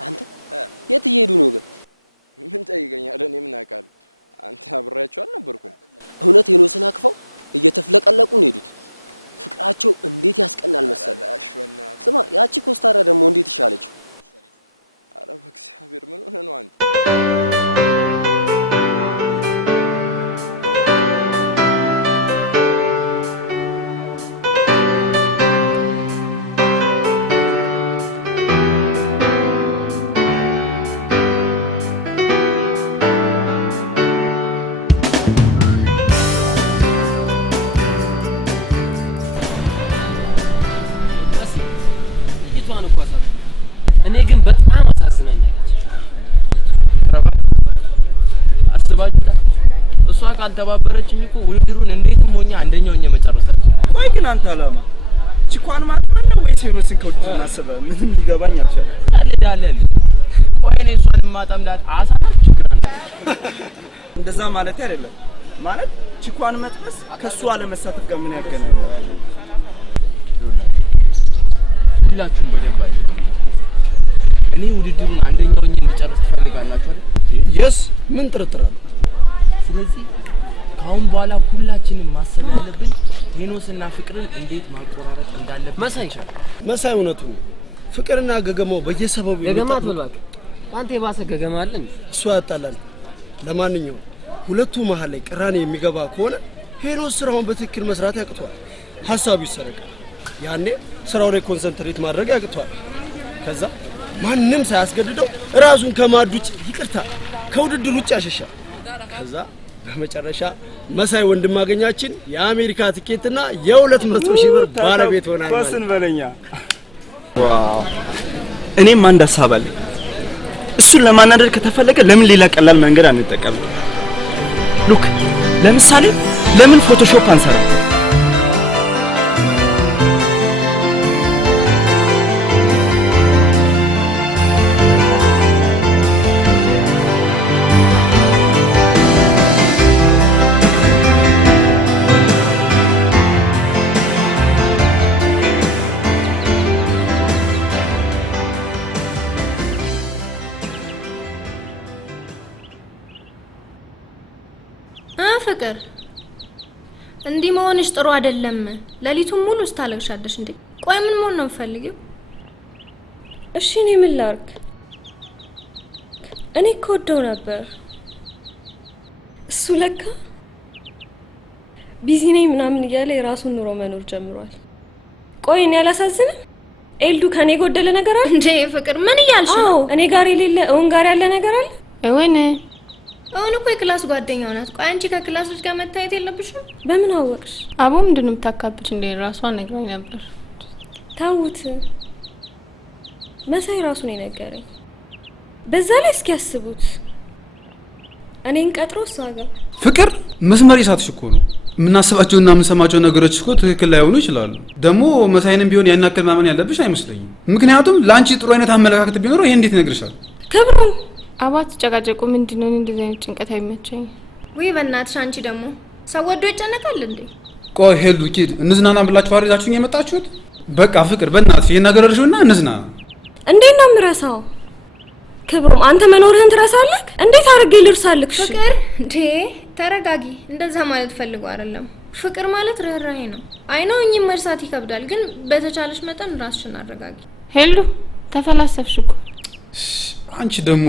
አንተ የት እየሄዱ ነው ግን? ምን ጠይቀኛለህ? እኔ ምን አውቃለሁ? አንተ አብሬያቸው አልነበርኩም። እውነት ሄኖስን አቅፈው እየተፍለቀለቁ ነው ሄዱት። ፍቅራቸው እንዴት ያስቀናል መሰለህ። ስማ ያቺ ኮስታራ ደግሞ እንዴት ይሻለችው? አረ በእግዚአብሔር ምን ሆነ ነው አንተ? እኔ ግን በጣም አሳዝናኛለች። አስባችሁታል? እሷ ካልተባበረችኝ እኮ ውድድሩን እንዴትም ሆኜ አንደኛው ሆኜ መጨረሳችን። ቆይ ግን አንተ አላማ ቺኳን ማጥመን ነው ወይስ ሄኖስን ከውድድሩ ማሰበ? ምንም ሊገባኝ አልቻለም። ታለዳለህ። ቆይ እኔ እሷን ማጠምዳት አሳናት ችግር አለ። እንደዛ ማለት አይደለም። ማለት ቺኳን መጥበስ ከሱ አለመሳተፍ ጋር ምን ያገናኛል? ሁላችሁም በደንብ አይደል? እኔ ውድድሩን አንደኛው ሆኜ እንድጨርስ ትፈልጋላችሁ አይደል? የስ ምን ጥርጥር አለ? ስለዚህ ካሁን በኋላ ሁላችንም ማሰብ ያለብን ሄኖስና ፍቅርን እንዴት ማቆራረጥ እንዳለብን። መሳይ እውነቱ ፍቅርና ገገማው በየሰበቡ ገገማ አትበልባክ። አንተ የባሰ ገገማ አለ እንዴ? እሱ ያጣላል። ለማንኛውም ሁለቱ መሀል ላይ ቅራኔ የሚገባ ከሆነ ሄኖስ ስራውን በትክክል መስራት ያቅቷል። ሐሳቡ ይሰረቃል። ያኔ ስራው ላይ ኮንሰንትሬት ማድረግ ያቅቷል። ከዛ ማንንም ሳያስገድደው ራሱን ከማድ ውጭ ይቅርታ ከውድድር ውጭ ያሸሻል። ከዛ በመጨረሻ መሳይ ወንድማገኛችን የአሜሪካ ትኬትና የ200,000 ብር ባለቤት ሆናል። ወስን በለኛ። ዋው! እኔም አንድ ሐሳብ አለኝ። እሱን ለማናደድ ከተፈለገ ለምን ሌላ ቀላል መንገድ አንጠቀምም? ሉክ ለምሳሌ ለምን ፎቶሾፕ አንሰራ? ፍቅር እንዲህ መሆንሽ ጥሩ አይደለም። ሌሊቱን ሙሉ ስታለቅሻለሽ እንዴ? ቆይ ምን መሆን ነው የምፈልገው? እሺ እኔ ምን ላድርግ? እኔ እኮ ወደው ነበር። እሱ ለካ ቢዚ ነኝ ምናምን እያለ የራሱን ኑሮ መኖር ጀምሯል። ቆይ እኔ አላሳዝንም? ኤልዱ ከኔ ጎደለ ነገር አለ እንዴ? ፍቅር ምን እያልሽ ነው? እኔ ጋር የሌለ እውን ጋር ያለ ነገር አለ? እውን አሁን እኮ የክላስ ጓደኛው ናት። ቆይ አንቺ ከክላስ ልጅ ጋር መታየት የለብሽም? በምን አወቅሽ? አቦ ምንድነው የምታካብች እንዴ? ራሷን ነግራኝ ነበር። ታውት መሳይ ራሱ ነው የነገረኝ። በዛ ላይ እስኪ ያስቡት እኔን ቀጥሮ እሷ ጋር ፍቅር መስመር ይሳትሽ እኮ ነው። የምናስባቸውና የምንሰማቸው ነገሮች እኮ ትክክል ላይሆኑ ይችላሉ። ደግሞ መሳይንም ቢሆን ያን ያክል ማመን ያለብሽ አይመስለኝም። ምክንያቱም ለአንቺ ጥሩ አይነት አመለካከት ቢኖረው ይሄ እንዴት ይነግርሻል? ክብሩ አባት ጨቃጨቁ ምንድነው? እንደዚህ አይነት ጭንቀት አይመቸኝ። ወይ በእናትሽ አንቺ ደግሞ ሰው ወዶ ይጨነቃል እንዴ? ቆይ ሄሉ ኪድ እንዝናና ብላችሁ አሪዛችሁኝ የመጣችሁት? በቃ ፍቅር በእናትሽ ይሄን ነገር እርሹና እንዝናና። እንዴት ነው የምረሳው? ክብሩም አንተ መኖርህን ትረሳለህ? እንዴት አድርጌ ልርሳልክ? ፍቅር እንዴ ተረጋጊ። እንደዛ ማለት ፈልጎ አይደለም። ፍቅር ማለት ርህራሄ ነው። አይኖ እኚህ መርሳት ይከብዳል፣ ግን በተቻለሽ መጠን ራስሽን አረጋጊ። ሄሉ ተፈላሰፍሽ እኮ። አንቺ ደግሞ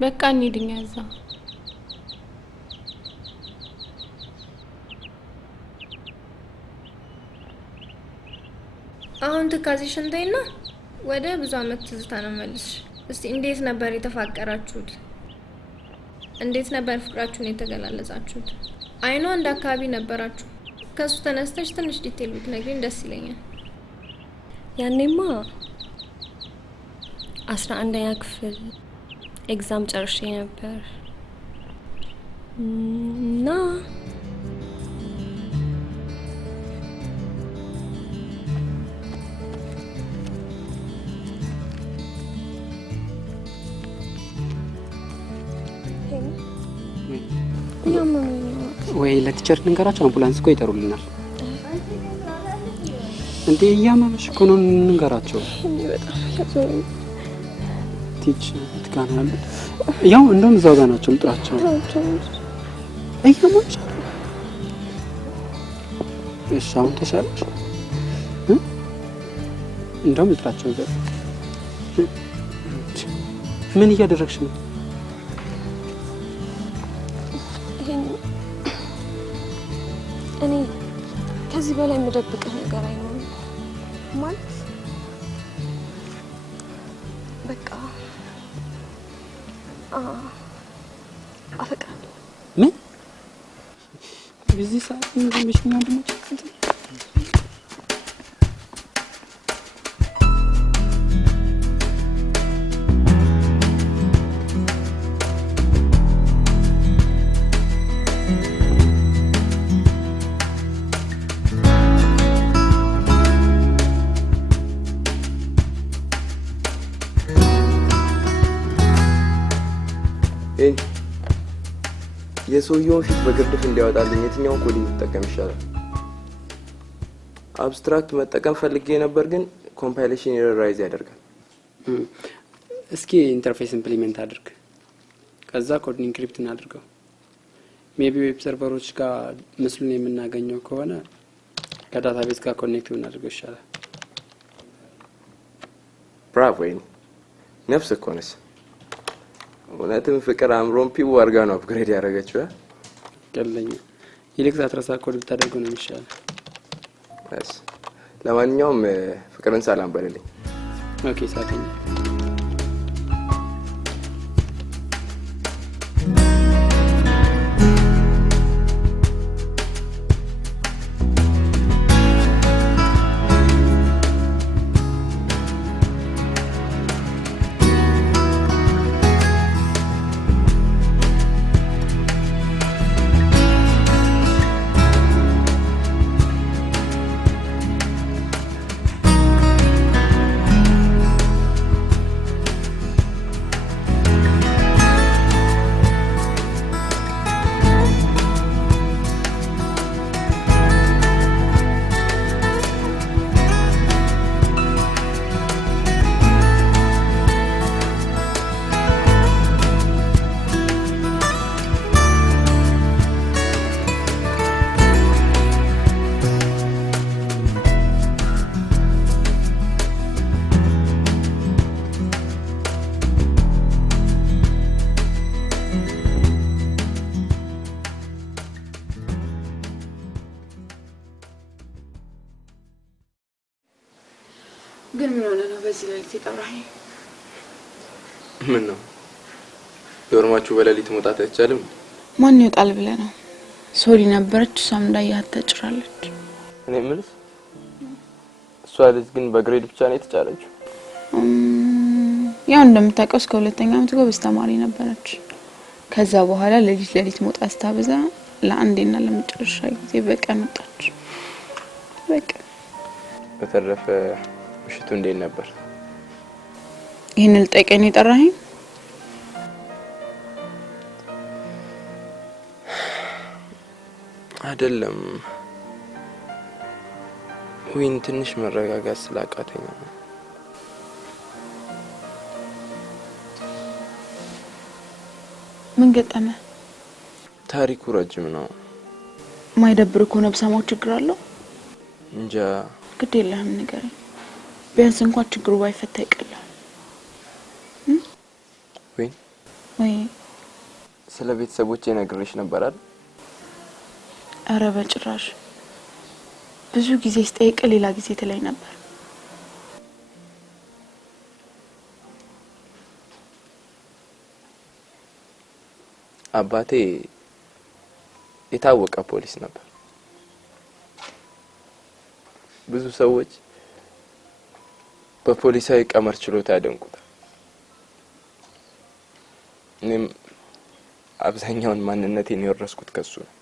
በቃ እንሂድኛ እዛ። አሁን ትካዜሽን ተይና ወደ ብዙ አመት ትዝታ ነው መልሽ። እስቲ እንዴት ነበር የተፋቀራችሁት? እንዴት ነበር ፍቅራችሁን የተገላለጻችሁት? አይኖ አንድ አካባቢ ነበራችሁ። ከሱ ተነስተሽ ትንሽ ዲቴል ብትነግሪኝ ደስ ይለኛል። ያኔማ 11ኛ ክፍል ኤግዛም ጨርሼ ነበር እና ወይ ለቲቸር ንገራቸው አምቡላንስ እኮ ይጠሩልናል። እንዴ እያመመሽ እኮ ነው ንገራቸው። ቲች ትካናል ያው እንደውም እዛው ጋር ናቸው ጥራቸው እያመመሽ እሺ አሁን ተሻለሽ እንደውም ጥራቸው ጋር ምን እያደረግሽ ነው? እኔ ከዚህ በላይ የምደብቅህ ነገር አይኖርም ማለት በቃ አፈቅራለሁ። ምን በዚህ ሰዓት ምን እንደምሽኛው እንደምትል የሰውየውን ፊት በግርድፍ እንዲያወጣልኝ የትኛውን ኮድ ልጠቀም ይሻላል? አብስትራክት መጠቀም ፈልጌ ነበር ግን ኮምፓይሌሽን ኤረር ራይዝ ያደርጋል። እስኪ ኢንተርፌስ ኢምፕሊሜንት አድርግ ከዛ ኮድ ኢንክሪፕት እናድርገው። ሜቢ ዌብ ሰርቨሮች ጋር ምስሉን የምናገኘው ከሆነ ከዳታቤዝ ጋር ኮኔክት እናድርገው ይሻላል። ብራቮ ነፍስ እኮ ነሽ። እውነትም ፍቅር አምሮን ፒው አድርጋ ነው አፕግሬድ ያደረገችው። ቀለኛ ይልቅ ሳትረሳ ኮድ ብታደርገው ነው የሚሻለው። እሺ ለማንኛውም ፍቅርን ሰላም በልልኝ። ኦኬ ሳተኝ ግን ምን ሆነ ነው በዚህ ሌሊት የጠራኸኝ? ምን ነው ዶርማችሁ በሌሊት መውጣት አይቻልም? ማን ይወጣል ብለህ ነው? ሶሪ ነበረች እሷም እንዳያት ተጭራለች። እኔ ምልስ እሷ ልጅ ግን በግሬድ ብቻ ነው የተጫረችው? ያው እንደምታውቀው እስከ ሁለተኛ ዓመት ጎበዝ ተማሪ ነበረች። ከዛ በኋላ ሌሊት መውጣት ስታበዛ ለአንዴና ለመጨረሻ ጊዜ በቀን ወጣች። በቃ በተረፈ ምሽቱ እንዴት ነበር? ይሄን ልጠይቀኝ የጠራኸኝ? አይደለም ዊን ትንሽ መረጋጋት ስላቃተኝ። ምን ገጠመ? ታሪኩ ረጅም ነው። ማይደብር ከሆነ በሰማው ችግር አለው? እንጃ። ግድ የለህም ንገረኝ። ቢያንስ እንኳን ችግሩ ባይፈታ ይቀላል። ወይ ስለ ቤተሰቦቼ ነግሬሽ ነበር አይደል? አረ በጭራሽ። ብዙ ጊዜ ስጠይቅ ሌላ ጊዜ ትለኝ ነበር። አባቴ የታወቀ ፖሊስ ነበር። ብዙ ሰዎች በፖሊሳዊ ቀመር ችሎታ ያደንቁታል። እኔም አብዛኛውን ማንነቴን የወረስኩት ከሱ ነው።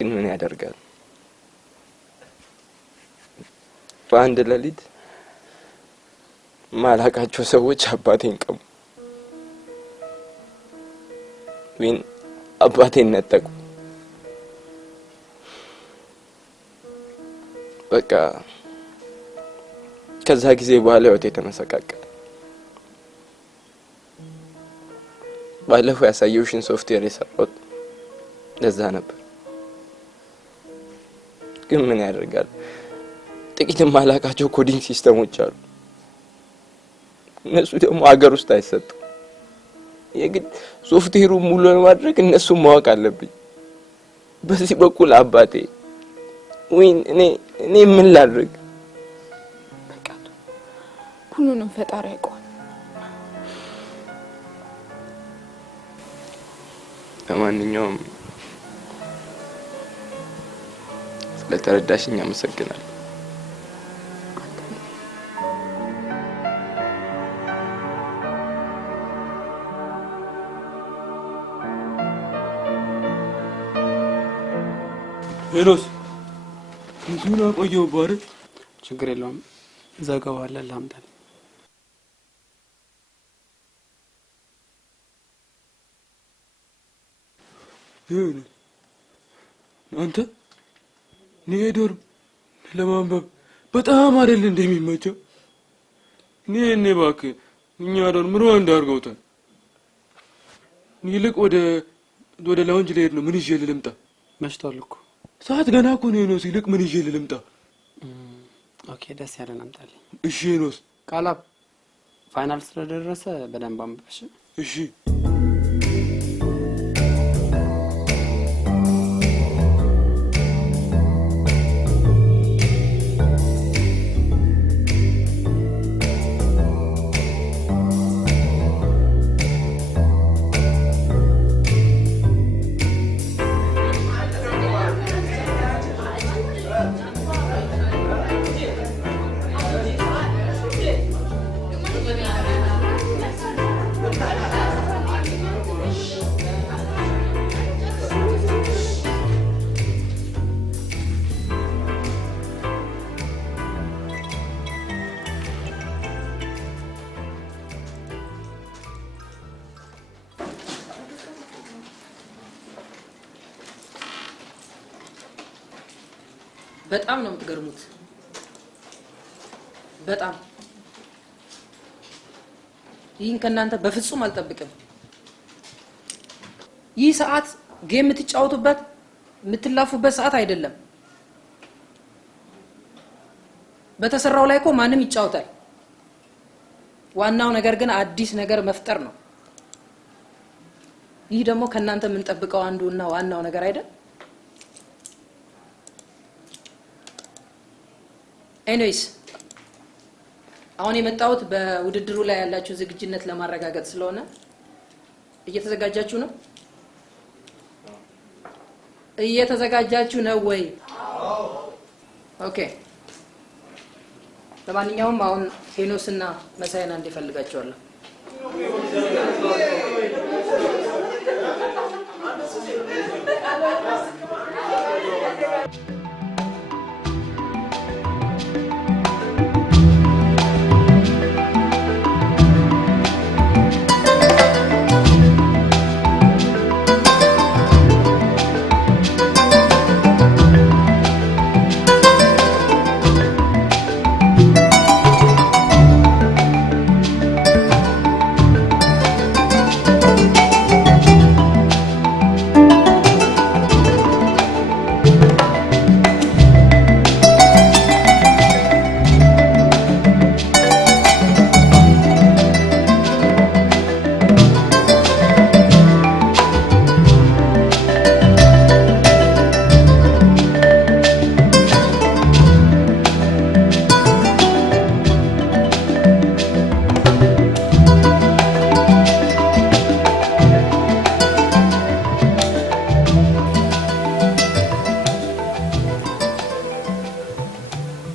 ግን ምን ያደርጋል በአንድ ሌሊት ማላቃቸው ሰዎች አባቴን ቀሙ። ዊን አባቴን ነጠቁ። በቃ ከዛ ጊዜ በኋላ ህይወቴ ተመሰቃቀለ። ባለፈው ያሳየውሽን ሶፍትዌር የሰራሁት ለዛ ነበር። ግን ምን ያደርጋል ጥቂት ማላቃቸው ኮዲንግ ሲስተሞች አሉ። እነሱ ደግሞ ሀገር ውስጥ አይሰጡም። የግድ ሶፍትዌሩን ሙሉ ለማድረግ እነሱን ማወቅ አለብኝ። በዚህ በኩል አባቴ ዊን እኔ ምን ላድርግ? በቃ ሁሉንም ፈጣሪ ያውቀዋል። ለማንኛውም ስለተረዳሽኝ አመሰግናለሁ። ሄኖስ እንቱና ቆየው ባረ ችግር የለውም ዘጋዋለሁ ላምጣል። አንተ ኔዶር ለማንበብ በጣም አይደል እንደሚመቸው እኔ እባክህ እኛ ዶርም ሩዋንዳ አድርገውታል። ይልቅ ወደ ላውንጅ ልሄድ ነው። ምን ይዤ ልምጣ? መሽቷል እኮ ሰዓት ገና እኮ ነው። ሄኖስ ይልቅ ምን ይዤ ልምጣ? ኦኬ ደስ ያለን አምጣልኝ። እሺ ሄኖስ ቃላብ ፋይናል ስለደረሰ በደንብ አንብበሽ። እሺ በጣም ነው የምትገርሙት። በጣም ይህን ከእናንተ በፍጹም አልጠብቅም። ይህ ሰዓት ጌም የምትጫወቱበት የምትላፉበት ሰዓት አይደለም። በተሰራው ላይ እኮ ማንም ይጫወታል። ዋናው ነገር ግን አዲስ ነገር መፍጠር ነው። ይህ ደግሞ ከእናንተ የምንጠብቀው አንዱና ዋናው ነገር አይደል? ኤኒዌይስ አሁን የመጣሁት በውድድሩ ላይ ያላችሁ ዝግጁነት ለማረጋገጥ ስለሆነ እየተዘጋጃችሁ ነው? እየተዘጋጃችሁ ነው ወይ? ኦኬ። ለማንኛውም አሁን ሄኖስና መሳይና እንዲፈልጋቸዋለሁ።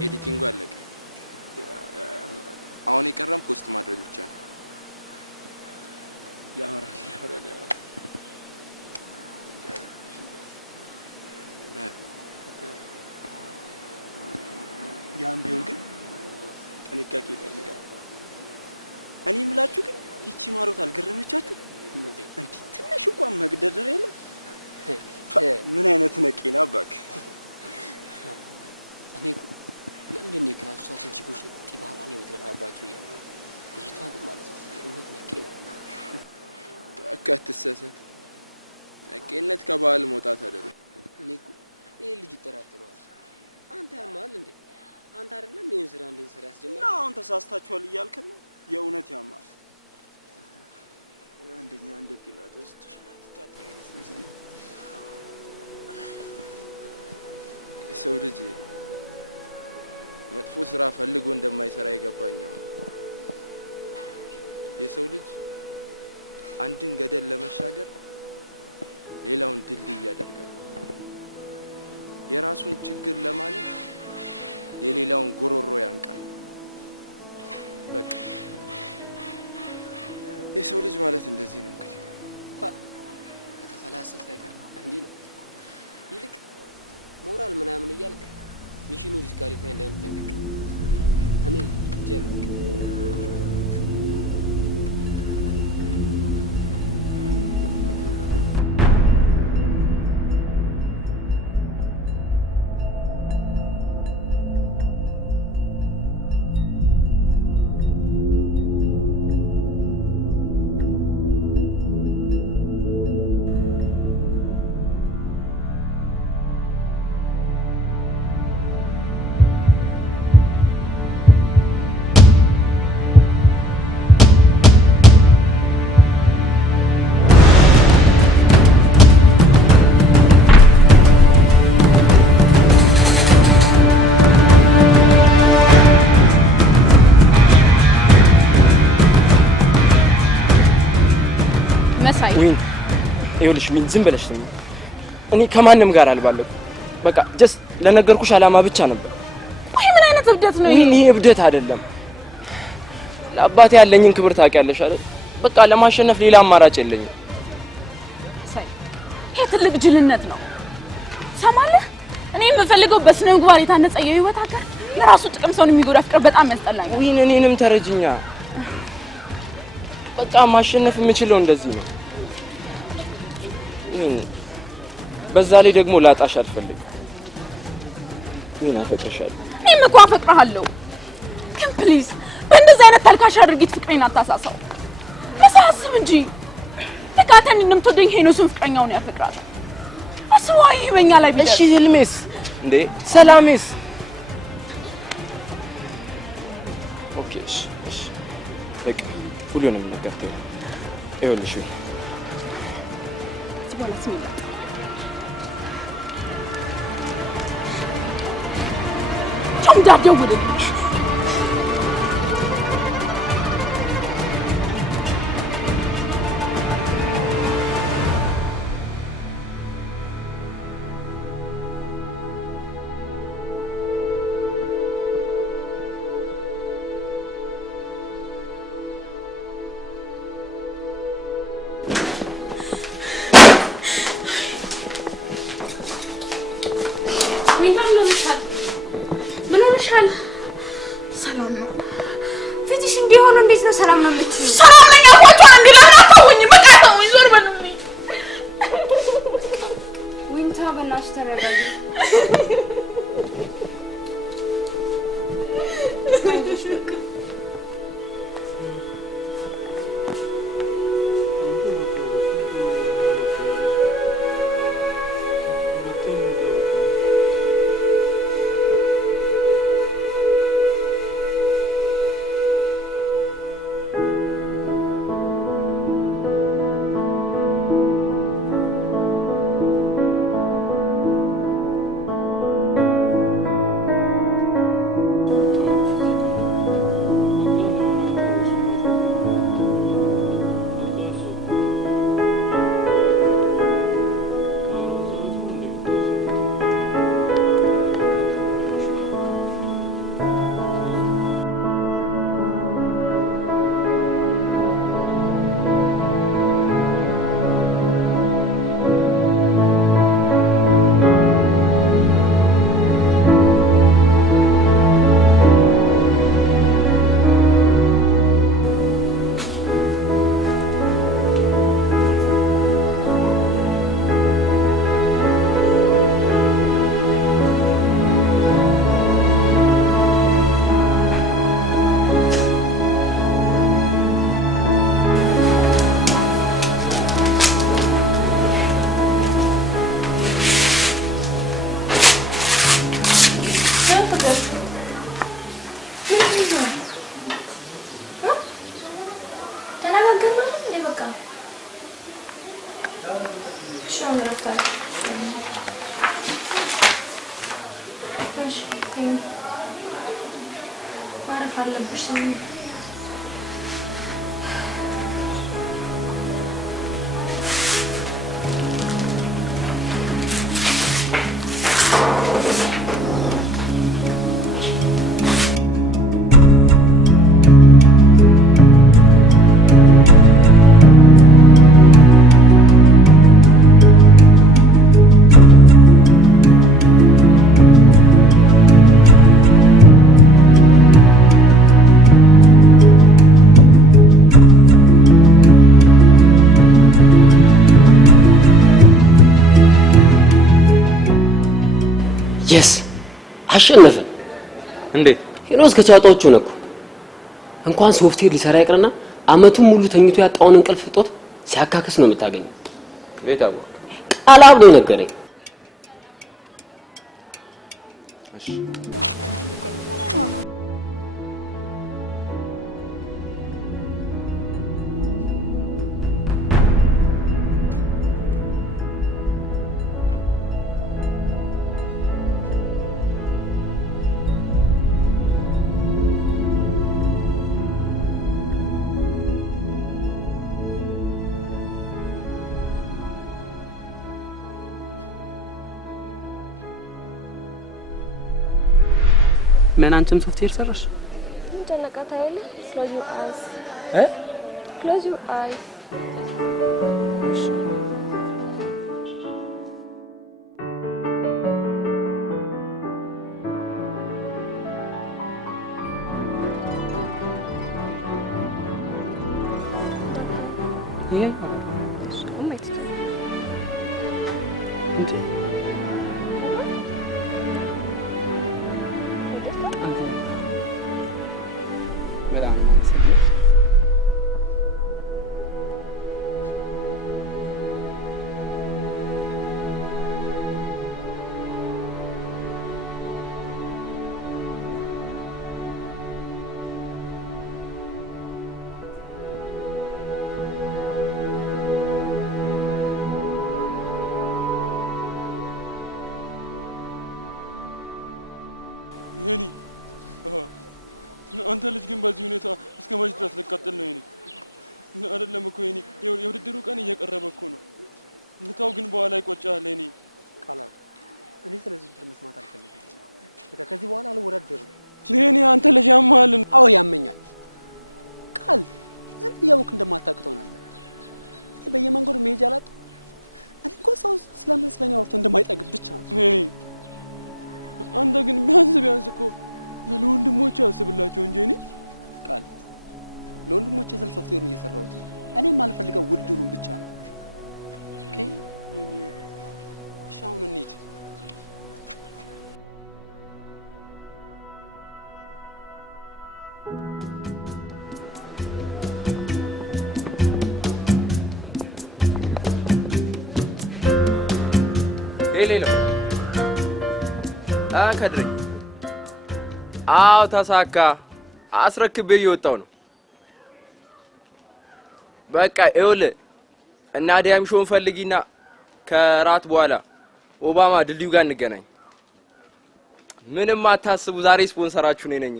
ኤዲቲንጉ አለቀ። አሁን የቀረም ፖስት ማድረግ ብቻ ነው። ያወራል ያም ቢሆን ግን ጥንቃቄ ይፈልጋል። እኔ የምላችሁ ግን ይቺ ማሮት አልገረመቻችሁ? ትንሽ እንኳን መግደርደር የለም። ምን አይነት ነቄና ባክ እኔ ለምንድን ነው የክላሶቻችን ችግሮች ጢባባን የምትረፋባችሁ እያለ ልጅቷ ግን ማለት ነው እውነት ነቄ ነው። በቃ አትሳሳት። ነቄነት ከባህል መውጣት አይደለም። እኔ እኮ ይሄ ልጅ ይጠራጥረዋል። አንተ ያማል እንዴ? አንተ አይደለም ይሄን ስራ እንድንሰራ ያስጀመረው? አሁን ተሳስታችኋል እያልክ ነው? የእውነት ያማል። አንደኛ እንደ ጲላጦስ የሰው ልጅ መጥፎ ስራ ፈልጎ እንደማይሰራ ይገባኛል። የሰው ልጅ አንድን ገደል ለመሻገር ሌላውን ድልድይ ያደርጋል። የራሱን ችግር ለማለፍ የሌላውን ጎሮሮ ያንቃል። በቃ የሰው ልጅ ማለት እንደዚህ ነው። እንግዲህ ከተፈላሰፍ አይቀር እንዲህ ነው። ይልቅ ሞራል ምናምን እያልክ ሚሽኑ ዲስኳሊፋይ እንዳይሆን እኔ ጀርም ይኸውልሽ ምን ዝም ብለሽ ነው? እኔ ከማንም ጋር አልባለኩም። በቃ ጀስት ለነገርኩሽ አላማ ብቻ ነበር። ቆይ ምን አይነት እብደት ነው ይሄ? ይሄ እብደት አይደለም። ለአባቴ ያለኝን ክብር ታውቂያለሽ አይደል? በቃ ለማሸነፍ ሌላ አማራጭ የለኝም። ይሄ ትልቅ ጅልነት ነው። ሰማለህ? እኔ የምፈልገው በስነ ምግባር የታነጸ የህይወት ሀገር ለራሱ ጥቅም ሰውን የሚጎዳ ፍቅር በጣም ያስጠላኝ። ወይኔ እኔንም ተረጅኛ። በቃ ማሸነፍ የምችለው እንደዚህ ነው። በዛ ላይ ደግሞ ላጣሽ አልፈልግም። ምን አፈቅርሻለሁ። እኔም እኮ አፈቅርሃለሁ፣ ግን ፕሊዝ በእንደዚህ አይነት ተልካሻ ድርጊት ፍቅሬን አታሳሳው። መሳስብ እንጂ ተቃተን እንደምትወደኝ ሄኖስን ፍቅረኛውን ያፈቅራል። አስዋይ በእኛ ላይ ቢደርስ እሺ፣ ህልሜስ እንዴ? ሰላሜስ? ኦኬ እሺ፣ በቃ ሁሉንም ነገር ተው። ይኸውልሽ በኋላ ስሜት እንዳትደውልልኝ። ሰላም ነው ፊትሽ እንዲሆን እንዴት ነው ሰላም ነው የምትይው? ሰላም ነኝ አልኳቸው። አንዴ ለምን አታውኝ? በቃ ተውኝ፣ ዞር በሉልኝ። ዊንታ በእናትሽ ተረጋጊ። ማረፍ አለብሽ። የስ አሸነፈ። እንዴት? ሄኖስ ከቻጣዎቹ ነው እኮ። እንኳን ሶፍትዌር ሊሰራ ይቅርና አመቱን ሙሉ ተኝቶ ያጣውን እንቅልፍ ጦት ሲያካክስ ነው የምታገኘው። ቤት አወቅ ቃላብ ነው ነገረኝ። እሺ ምን አንተም ሶፍትዌር ሰራሽ? ምን ጨነቃታ አይደለ? Close your eyes. Close your eyes. ሄኒ አንተ ልጅ ግን በዚህ ሁኔታ እስከ መቼ ድረስ ልቀጥል ነው? ሄኒ አይደለም እኮ ሄኒ፣ የውድድሩ ቀን እየቀረበ እኮ ነው። እንታው ግን በኋላ ይቆጫል። ሄኒ ቃላል እኔ ስለዚህ ድር መስማት አልፈልግም። ከዚህ በኋላ አልወዳደርም። ሄኒ አንተ ልጅ ያማል። አዎ ያመኛል። ቃል ለምን ያውክ እንደማታውቀው ነው። እኔ በየመንገዱ መሄጃ አላጣ። እኔ እኮ ሰው ስለምን አውርቶ እንደማይጠግብ ብቻ ነው። ሄኒ አንተ ግን ቢያንስ እኮ ለወንድሞቼ አስብላቸው እንጂ እኔ ቃል ለወንድሞቼ ስለ ሶፍትዌሩን እየሰራሁት ነው። እኔ የማልፈልገው ውድድሩን ብቻ ነው። ኦኬ እሺ አሁን እንሂድ። ሌሎ ከድሬ አዎ ተሳካ። አስረክቤ እየወጣው ነው። በቃ ይኸውልህ እና ዲያም ሾን ፈልጊና ከራት በኋላ ኦባማ ድልድዩ ጋር እንገናኝ። ምንም አታስቡ፣ ዛሬ ስፖንሰራችሁ ነኝ።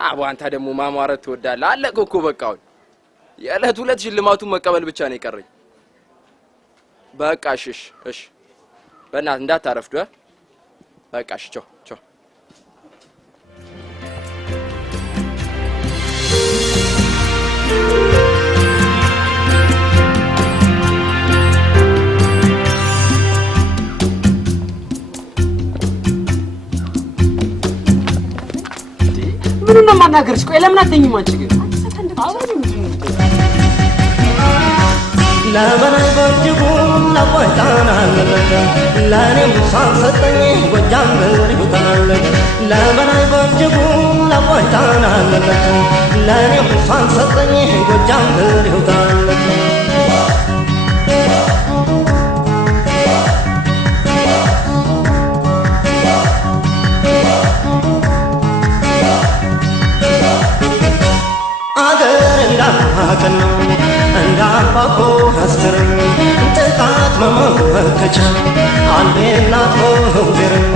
አቦ አንተ ደግሞ ማማረት ትወዳለህ። አለቀ እኮ በቃ አሁን የዕለት ሁለት ሽልማቱን መቀበል ብቻ ነው የቀረኝ። በቃ እሺ በእናትህ እንዳታረፍዱ። በቃ እሺ ቻው። ምኑን ነው የማናገርሽ? ቆይ ለምን አትተኝም አንቺ ግን?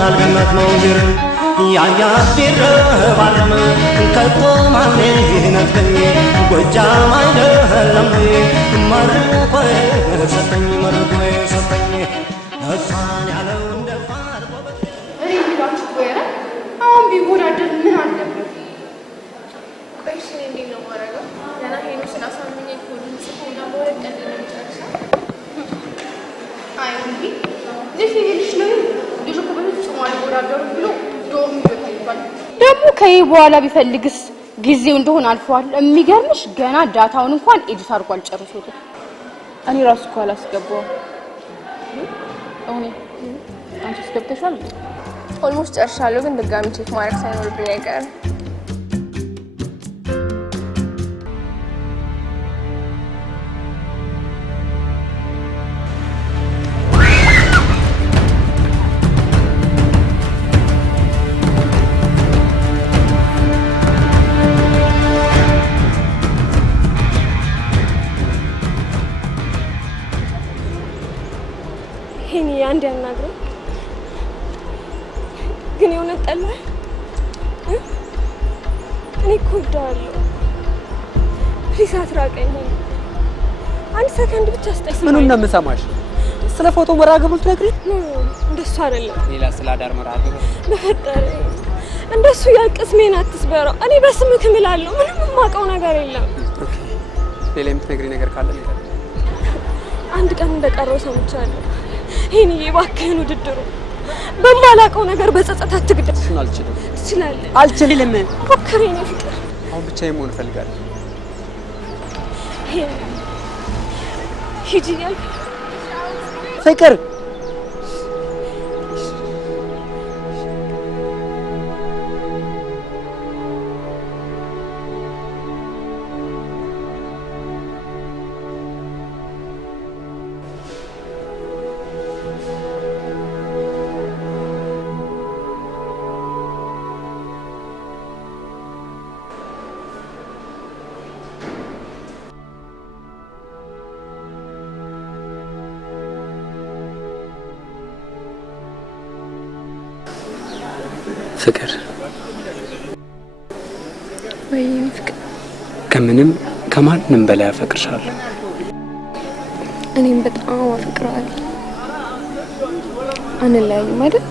I'm ጅር ያያቴረ ባለም ከቆማኔ ነተኝ ጎጃም አይደለም መርቆ ሰጠኝ መርቆ ሰጠኝ እሷን ያለው እንደፋል እኔ ቢሏችሁ ወይራ አሁን ቢወዳደር ምን አለበት? ቆይ እሺ እንዴት ነው የማደርገው? ገና ሄኖስን አሳምኜ ኮዱን ጽፎና በወረቀት ቀን ነው የምጨርሰው። አይ እንግዲህ ልጅ ነው ልጅ እኮ በፍጹም አልወዳደሩም ብሎ ዶርም ይወጣል። ደግሞ ከይህ በኋላ ቢፈልግስ ጊዜው እንደሆነ አልፏል። የሚገርምሽ ገና ዳታውን እንኳን ኤዲት አድርጎ አልጨርሶትም። እኔ ራሱ እኮ አላስገባውም። አንቺስ ገብተሻል? ኦልሞስት ጨርሻለሁ፣ ግን ድጋሚ ቼክ ማድረግ ሳይኖርብኝ አይቀርም። አንድ ያናግረው ግን የሆነ ጠላህ እኔ እኮ እወድሃለሁ። ፕሊስ አትራቀኝ። አንድ ሰከንድ ብቻ ስጠኝ። ምኑን ነው የምሰማሽ? ስለ ፎቶ መርሃ ግብሩ ትነግሪኝ? እንደሱ አይደለም። ሌላ ስለ አዳር መርሃ ግብር በፈጠረ እንደሱ ያልቅስሜን አትስበረው። እኔ በስምህ እምላለሁ። ምንም የማውቀው ነገር የለም። ኦኬ፣ ሌላ የምትነግሪኝ ነገር ካለ ነገር አንድ ቀን እንደቀረው ሰምቻለሁ። ይሄን እባክህን ውድድሩ በማላውቀው ነገር በጸጸት አትግደል። እሱን አልችልም። ትችላለህ። አልችልም። ሞክሬ ነው ፍቅር። አሁን ብቻዬን መሆን እፈልጋለሁ። ሂጂ እያልክ ፍቅር ፍቅር ወይም ፍቅር ከምንም ከማንም በላይ አፈቅርሻለሁ። እኔም በጣም አፈቅርሃለሁ። አንለያይም አይደል?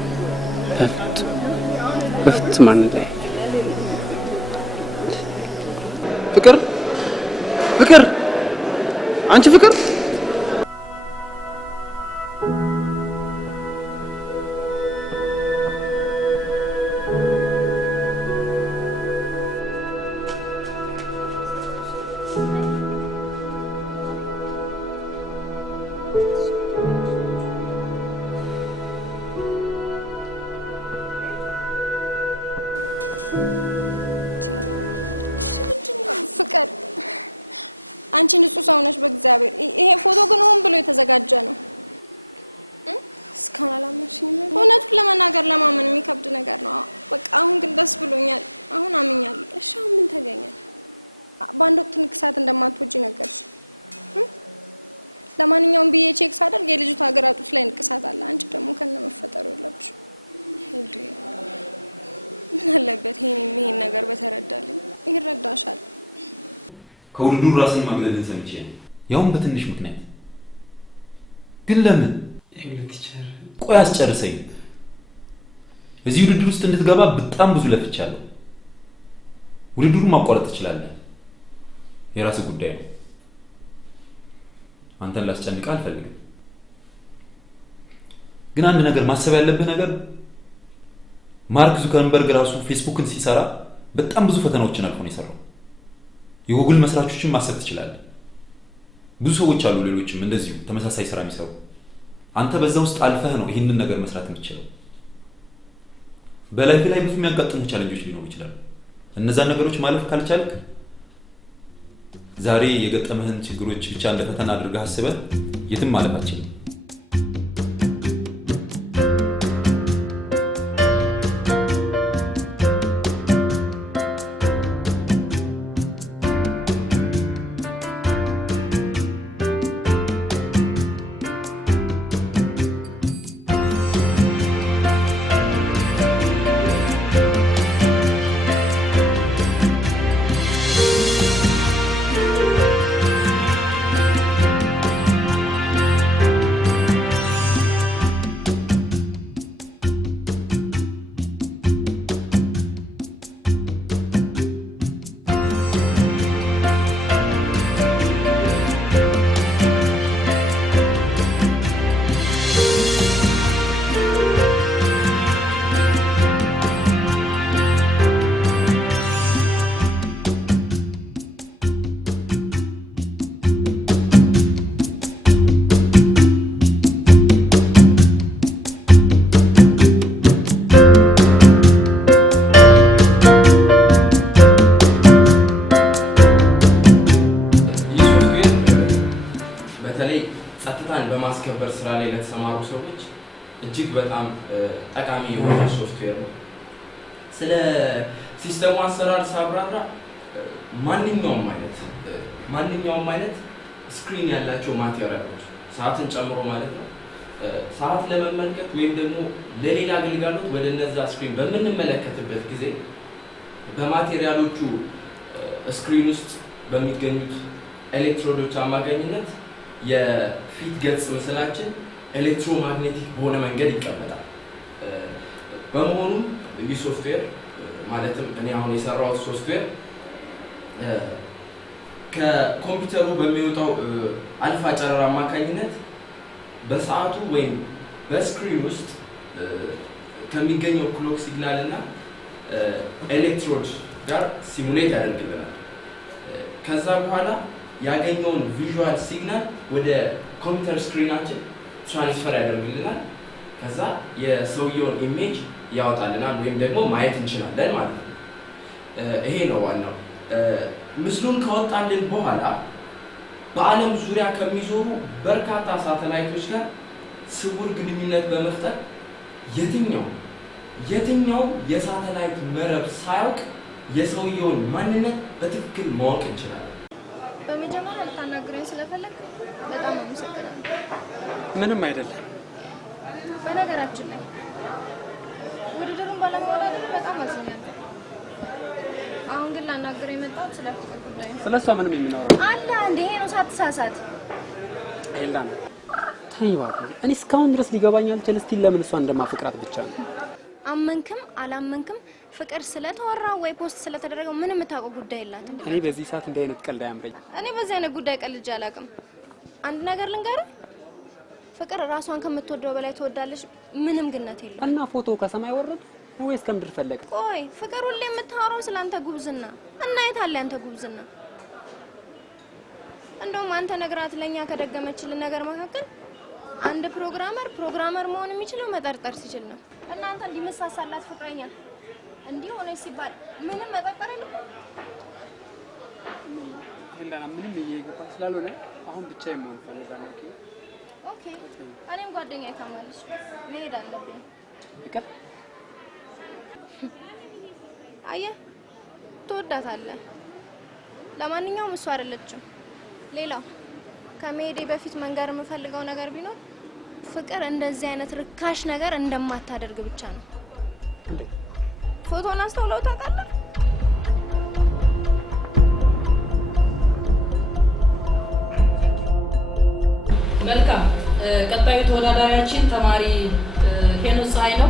በፍጹም አንለያይም። ፍቅር ፍቅር አንቺ ፍቅር ፍቅር አንቺ ንጹህ ሰው ነሽ በእግዚአብሔር። ይሄ ፎቶ ግን ሆን ብሎ የተዘጋጀ ነው። እስካሁን አላመንሽኝም ነበር። እውነቱን ለመናገር ለማመን የሚከብድ ነገር ነው። በቃ አሁን ግን ደስ ብሎኛል። አሁን አምኛለሁ። እሺ አሁን ምን ተገኘ? በአንድ ወቅት ንቅሳት እንደማትወጂ ነገርሽ። ለማንኛውም ብዬ ቼክ ሳደርግ የልጅቷ ሀገር አጡት ላይ ንቅሳት አለ። አንቺ ደግሞ ከነ መፈጠሩ የለብሽ። ምን አለበት ይሄን ነገር በተረዳልኝ። ይረዳሻል። ከውድድሩ ራስን ማግለልን ሰምቼ ነው፣ ያውም በትንሽ ምክንያት። ግን ለምን? ቆይ አስጨርሰኝ። እዚህ ውድድር ውስጥ እንድትገባ በጣም ብዙ ለፍቻለሁ። ውድድሩን ማቋረጥ ትችላለህ፣ የራስህ ጉዳይ ነው። አንተን ላስጨንቅህ አልፈልግም። ግን አንድ ነገር ማሰብ ያለብህ ነገር ማርክ ዙከርበርግ ራሱ ፌስቡክን ሲሰራ በጣም ብዙ ፈተናዎችን አልፎ ነው የሰራው። የጉግል መስራቾችን ማሰብ ትችላለህ። ብዙ ሰዎች አሉ ሌሎችም እንደዚሁ ተመሳሳይ ስራ የሚሰሩ። አንተ በዛ ውስጥ አልፈህ ነው ይህንን ነገር መስራት የምትችለው። በላይፍ ላይ ብዙ የሚያጋጥሙ ቻሌንጆች ሊኖሩ ይችላሉ። እነዛን ነገሮች ማለፍ ካልቻልክ ዛሬ የገጠመህን ችግሮች ብቻ እንደ ፈተና አድርገህ አስበህ የትም ማለፍ አትችልም። እጅግ በጣም ጠቃሚ የሆነ ሶፍትዌር ነው። ስለ ሲስተሙ አሰራር ሳብራራ ማንኛውም አይነት ስክሪን ያላቸው ማቴሪያሎች ሰዓትን ጨምሮ ማለት ነው ሰዓት ለመመልከት ወይም ደግሞ ለሌላ አገልግሎት ወደ እነዛ ስክሪን በምንመለከትበት ጊዜ በማቴሪያሎቹ ስክሪን ውስጥ በሚገኙት ኤሌክትሮዶች አማካኝነት የፊት ገጽ ምስላችን ኤሌክትሮማግኔቲክ በሆነ መንገድ ይቀመጣል። በመሆኑም ይህ ሶፍትዌር ማለትም እኔ አሁን የሰራሁት ሶፍትዌር ከኮምፒውተሩ በሚወጣው አልፋ ጨረር አማካኝነት በሰዓቱ ወይም በስክሪን ውስጥ ከሚገኘው ክሎክ ሲግናል እና ኤሌክትሮድ ጋር ሲሙሌት ያደርግልናል። ከዛ በኋላ ያገኘውን ቪዥዋል ሲግናል ወደ ኮምፒውተር ስክሪናችን ትራንስፈር ያደርግልናል። ከዛ የሰውየውን ኢሜጅ ያወጣልናል ወይም ደግሞ ማየት እንችላለን ማለት ነው። ይሄ ነው ዋናው። ምስሉን ካወጣልን በኋላ በዓለም ዙሪያ ከሚዞሩ በርካታ ሳተላይቶች ጋር ስውር ግንኙነት በመፍጠር የትኛው የሳተላይት መረብ ሳያውቅ የሰውየውን ማንነት በትክክል ማወቅ እንችላለን። በመጀመሪያ ልታናግረኝ ስለፈለግ በጣም አመሰግናለሁ። ምንም አይደለም። በነገራችን ላይ ውድድሩን ባለመወዳደር በጣም አዝኛለሁ። አሁን ግን ላናግረኝ የመጣሁት ስለ ፍቅር ጉዳይ ነው። ስለሷ ምንም የምናወራው አለ እንዴ? ይሄ ነው ሳትሳሳት። ኤላና ተይ እባክህ። እኔ እስካሁን ድረስ ሊገባኝ አልቻለ። እስቲ ለምን እሷ እንደማፈቅራት ብቻ ነው። አመንክም አላመንክም ፍቅር ስለተወራ ወይ ፖስት ስለተደረገው ምንም የምታውቀው ጉዳይ የላትም። እኔ በዚህ ሰዓት እንዲህ አይነት ቀልድ አያምረኝ። እኔ በዚህ አይነት ጉዳይ ቀልጄ አላውቅም። አንድ ነገር ልንገርህ፣ ፍቅር ራሷን ከምትወደው በላይ ትወዳለች፣ ምንም ግነት የለውም። እና ፎቶ ከሰማይ ወረደ ወይስ ከምድር ፈለቀ? ቆይ ፍቅር ሁሌ የምታወራው ስላንተ ጉብዝና እና የት አለ ያንተ ጉብዝና? እንደውም አንተ ነግራት ለኛ ከደገመችልን ነገር መካከል አንድ ፕሮግራመር መሆን የሚችለው መጠርጠር ሲችል ነው። እናንተ እንዲመሳሳላት ፍቅረኛ እንዲህ ሆነ ሲባል ምንም መጠርጠር የለም። ኤላና ምንም እየገባ ስላልሆነ አሁን ብቻ የማን ፈልጋለሁ። ኦኬ እኔም ጓደኛዬ ታማለች፣ መሄድ አለብኝ። ይቀር አየህ፣ ትወዳታለህ። ለማንኛውም እሷ አይደለችም። ሌላው ከመሄዴ በፊት መንገር የምፈልገው ነገር ቢኖር ፍቅር እንደዚህ አይነት ርካሽ ነገር እንደማታደርግ ብቻ ነው። ፎቶን አስተውለው ታውቃለህ? መልካም። ቀጣዩ ተወዳዳሪያችን ተማሪ ሄኖስ ፀሐይ ነው።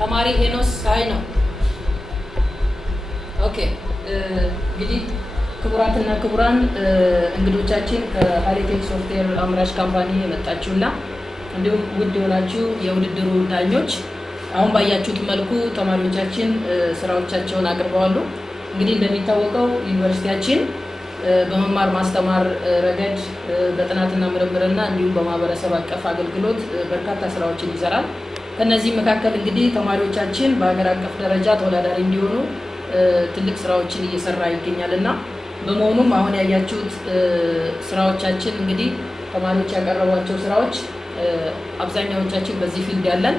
ተማሪ ሄኖስ ፀሐይ ነው። ኦኬ እንግዲህ ክቡራትና ክቡራን እንግዶቻችን ከሃይቴክ ሶፍትዌር አምራች ካምፓኒ የመጣችሁና እንዲሁም ውድ የሆናችሁ የውድድሩ ዳኞች አሁን ባያችሁት መልኩ ተማሪዎቻችን ስራዎቻቸውን አቅርበዋል። እንግዲህ እንደሚታወቀው ዩኒቨርሲቲያችን በመማር ማስተማር ረገድ በጥናትና ምርምርና እንዲሁም በማህበረሰብ አቀፍ አገልግሎት በርካታ ስራዎችን ይሰራል። ከነዚህ መካከል እንግዲህ ተማሪዎቻችን በሀገር አቀፍ ደረጃ ተወዳዳሪ እንዲሆኑ ትልቅ ስራዎችን እየሰራ ይገኛልና በመሆኑም አሁን ያያችሁት ስራዎቻችን እንግዲህ ተማሪዎች ያቀረቧቸው ስራዎች አብዛኛዎቻችን በዚህ ፊልድ ያለን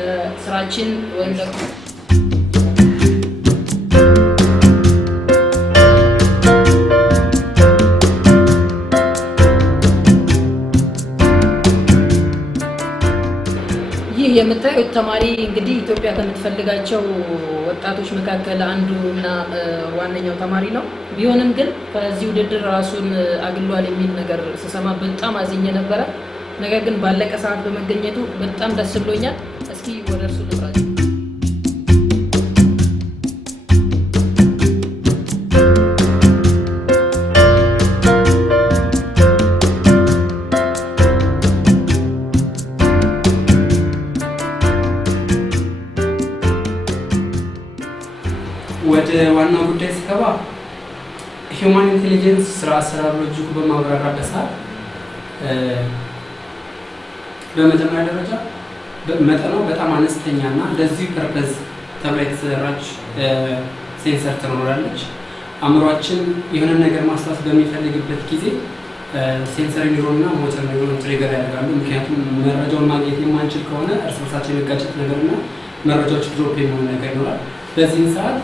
ለስራችን ወይም ደግሞ ይህ የምታዩት ተማሪ እንግዲህ ኢትዮጵያ ከምትፈልጋቸው ወጣቶች መካከል አንዱ እና ዋነኛው ተማሪ ነው። ቢሆንም ግን ከዚህ ውድድር ራሱን አግሏል የሚል ነገር ስሰማ በጣም አዝኜ ነበረ። ነገር ግን ባለቀ ሰዓት በመገኘቱ በጣም ደስ ብሎኛል። እስኪ ወደ እርሱ ልጥራችሁ። ወደ ዋናው ጉዳይ ስገባ ሂውማን ኢንቴሊጀንስ ስራ አሰራር ሎጂኩ በማብራራበት ሰዓት በመጀመሪያ ደረጃ መጠኗ በጣም አነስተኛና ለዚህ ፐርፐዝ ተብላ የተሰራች ሴንሰር ትኖራለች። አእምሯችን የሆነ ነገር ማስታወስ በሚፈልግበት ጊዜ ሴንሰሪ ኒውሮንና ሞተር ኒውሮን ትሪገር ያደርጋሉ። ምክንያቱም መረጃውን ማግኘት የማንችል ከሆነ እርስ በርሳቸው የመጋጨት ነገርና መረጃዎች ድሮፕ የሚሆን ነገር ይኖራል። በዚህን ሰዓት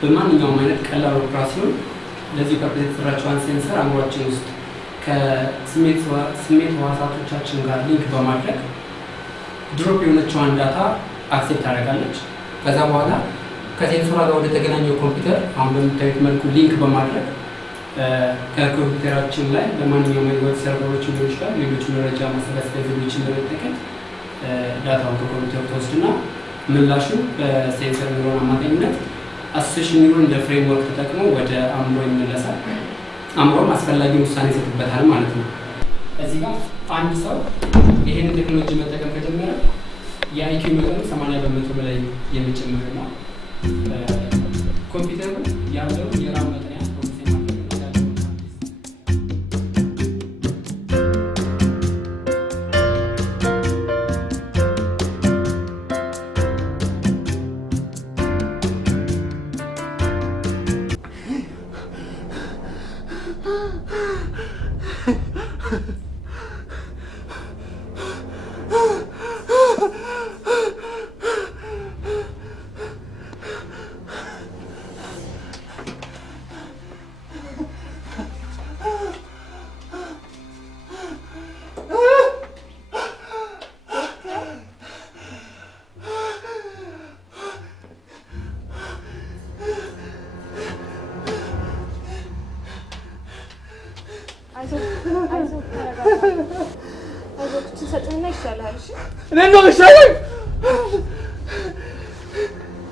በማንኛውም አይነት ቀላል ኦፕራሲዮን ለዚህ ፐርፐዝ የተሰራችዋን ሴንሰር አእምሯችን ውስጥ ከስሜት ህዋሳቶቻችን ጋር ሊንክ በማድረግ ድሮፕ የሆነችዋን ዳታ አክሴፕት ታደርጋለች። ከዛ በኋላ ከሴንሰሯ ጋር ወደ ተገናኘው ኮምፒውተር አሁን በምታዩት መልኩ ሊንክ በማድረግ ከኮምፒውተራችን ላይ በማንኛውም የዌብ ሰርቨሮች ሊሆን ይችላል ሌሎች መረጃ ማሰባሰቢያ ዘዴዎችን በመጠቀም ዳታውን ከኮምፒውተር ተወስድና ምላሹ በሴንሰር ኒውሮን አማካኝነት አሶሴሽን ኒውሮን እንደ ፍሬምወርክ ተጠቅሞ ወደ አእምሮ ይመለሳል። አእምሮም አስፈላጊውን ውሳኔ ይሰጥበታል ማለት ነው። እዚህ ጋር አንድ ሰው ይህንን ቴክኖሎጂ መጠቀም ከጀመረ የአይኪው መጠኑ 80% በላይ የሚጨምር ነው። ኮምፒውተሩ ያለው የራም መጠን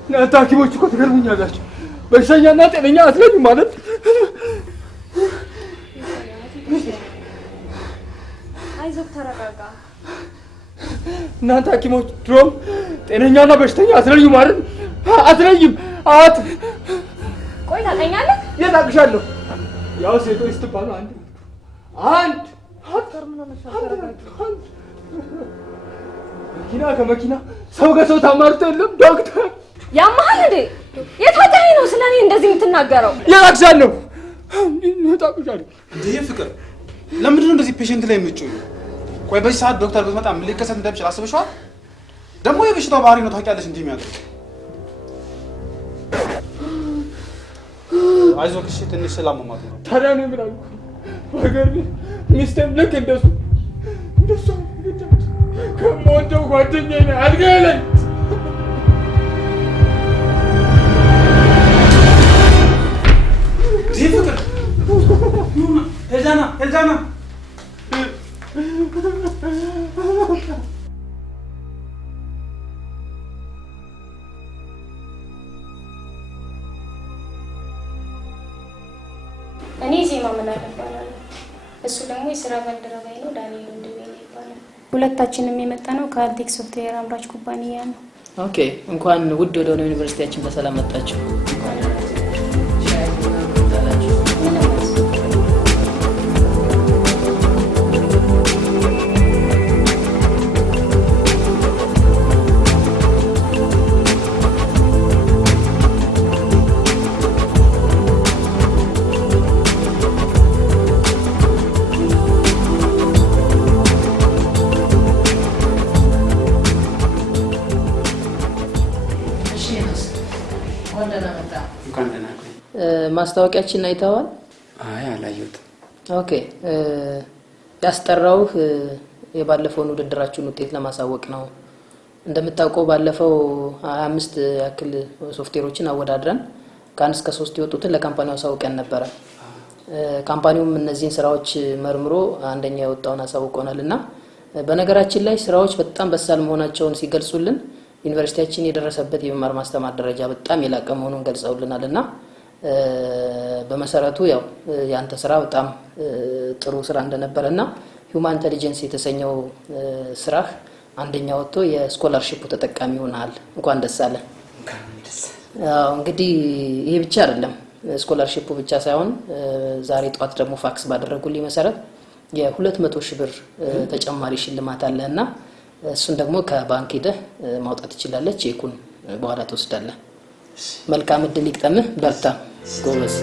እናንተ ሐኪሞች እኮ ትገርሙኛላችሁ። በሽተኛና ጤነኛ አትለዩም ማለት አይዞህ ተረጋጋ። እናንተ ሐኪሞች ድሮም ጤነኛና በሽተኛ አትለዩም ማለት አትለይም። ቆይ ታውቀኛለህ? የት አውቅሻለሁ? ያው ሴቶች ስትባሉ አንድ መኪና ከመኪና ሰው ከሰው ታማርቶ የለም ዶክተር ያማሃል እንዴ? የታውቀኝ ነው ስለኔ እንደዚህ የምትናገረው? ያላክሻለሁ እንዴ ፍቅር ለምንድን ነው እንደዚህ ፔሸንት ላይ የምትጮዩ? ቆይ በዚህ ሰዓት ዶክተር ብትመጣ ምን ሊከሰት እንደሚችል አስበሽዋል? ደግሞ የበሽታው ባህሪ ነው ታውቂያለሽ እንዲህ የሚያደርግ። አይዞህ እሺ ትንሽ ስላመማት ነው። ታዲያ ነው ምን አልኩ? ነገር ሚስቴም ልክ እንደሱ ከምወደው ጓደኛዬ ነው አልጋዬ ላይ ፍቅር ሄልዳና እኔ ዜማ መላክ እባላለሁ። እሱ ደግሞ የስራ ባልደረባዬ ነው፣ ዳንኤል ወንድሜ ይባላል። ሁለታችንም የመጣ ነው ከአልቴክ ሶፍትዌር አምራች ኩባንያ ነው። ኦኬ፣ እንኳን ውድ ወደ ሆነ ዩኒቨርሲቲያችን በሰላም መጣችሁ። ማስታወቂያችን አይተዋል? አይ አላየሁትም። ኦኬ ያስጠራውህ የባለፈውን ውድድራችሁን ውጤት ለማሳወቅ ነው። እንደምታውቀው ባለፈው 25 ያክል ሶፍትዌሮችን አወዳድረን ከ1 እስከ 3 የወጡትን ለካምፓኒው አሳውቀን ነበረ። ካምፓኒውም እነዚህን ስራዎች መርምሮ አንደኛ የወጣውን አሳውቆናልና በነገራችን ላይ ስራዎች በጣም በሳል መሆናቸውን ሲገልጹልን ዩኒቨርሲቲያችን የደረሰበት የመማር ማስተማር ደረጃ በጣም የላቀ መሆኑን ገልጸውልናልና በመሰረቱ ያው ያንተ ስራ በጣም ጥሩ ስራ እንደነበረና ሂውማን ኢንተለጀንስ የተሰኘው ስራህ አንደኛ ወጥቶ የስኮላርሺፕ ተጠቃሚ ሆነሃል። እንኳን ደስ አለ። እንግዲህ ይሄ ብቻ አይደለም፣ ስኮላርሺፕ ብቻ ሳይሆን ዛሬ ጧት ደግሞ ፋክስ ባደረጉልኝ መሰረት የ200,000 ብር ተጨማሪ ሽልማት አለና እሱን ደግሞ ከባንክ ሄደህ ማውጣት ትችላለህ። ቼኩን በኋላ ትወስዳለህ። መልካም እድል ይግጠምህ። በርታ ጎበዝ።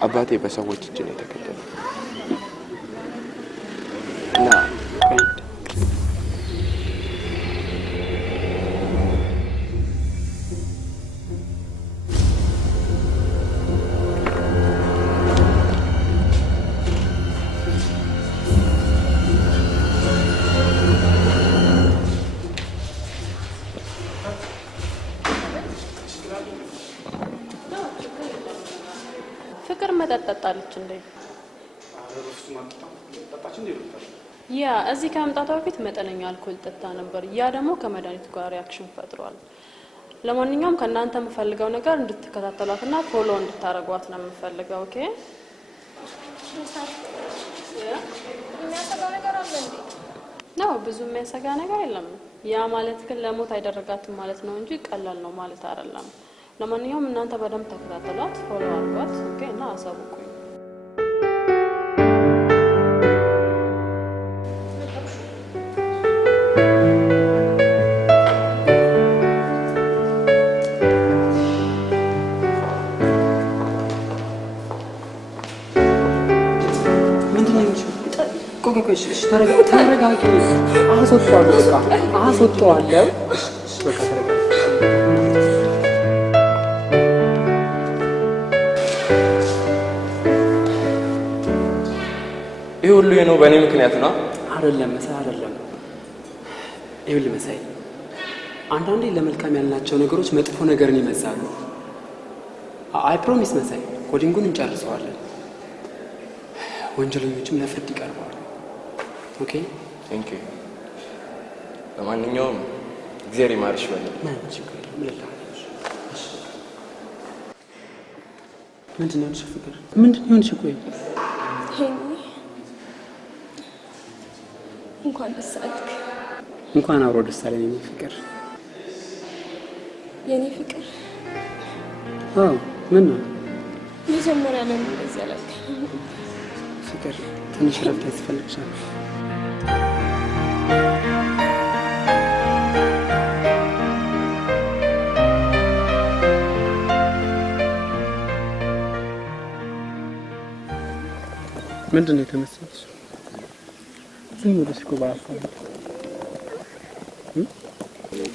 አባቴ በሰዎች እጅ ነው የተገደለው እና ፍቅር መጠጥ ጠጣለች እንዴ? ያ እዚህ ከመምጣቷ በፊት መጠነኛ አልኮል ጠጣ ነበር። ያ ደግሞ ከመድኃኒቱ ጋር ሪአክሽን ፈጥሯል። ለማንኛውም ከእናንተ የምፈልገው ነገር እንድትከታተሏትና ፎሎ እንድታረጓት ነው የምፈልገው። ኦኬ? የሚያሰጋ ነገር አለ እንዴ? ነው ብዙ የሚያሰጋ ነገር የለም። ያ ማለት ግን ለሞት አይደረጋትም ማለት ነው እንጂ ቀላል ነው ማለት አይደለም። ለማንኛውም እናንተ በደንብ ተከታተሏት፣ ፎሎ አድርጓት። ኦኬ? እና አሳውቁኝ። ተረጋጊ። አስወጣዋለሁ። በቃ ተረጋጊ። ይህ ሁሉ የሆነው በእኔ ምክንያት ነው። አይደለም መሳይ፣ አይደለም። ይኸውልህ መሳይ፣ አንዳንዴ ለመልካም ያልናቸው ነገሮች መጥፎ ነገርን ይመዛሉ። አይ ፕሮሚስ መሳይ፣ ኮዲንጉን እንጨርሰዋለን። ወንጀለኞችም ለፍርድ ይቀርባሉ። ኦኬ? ቴንክ ዩ። ለማንኛውም እግዚአብሔር ይማርሽ በለኝ። ምንድን ነው የሆንሽ ፍቅር? ምንድን ነው የሆንሽ? ቆይ እንኳን ደስ አለህ። እንኳን አብሮ ደስ አለን የኔ ፍቅር። የኔ ፍቅር? አዎ። ምን ነው መጀመሪያ ለምን እንደዚህ አላልክ? ፍቅር ትንሽ ረፍት ያስፈልግሻል። ምንድን ነው የተመሰለሽ? ዝም ብለሽ እኮ በሀሳብ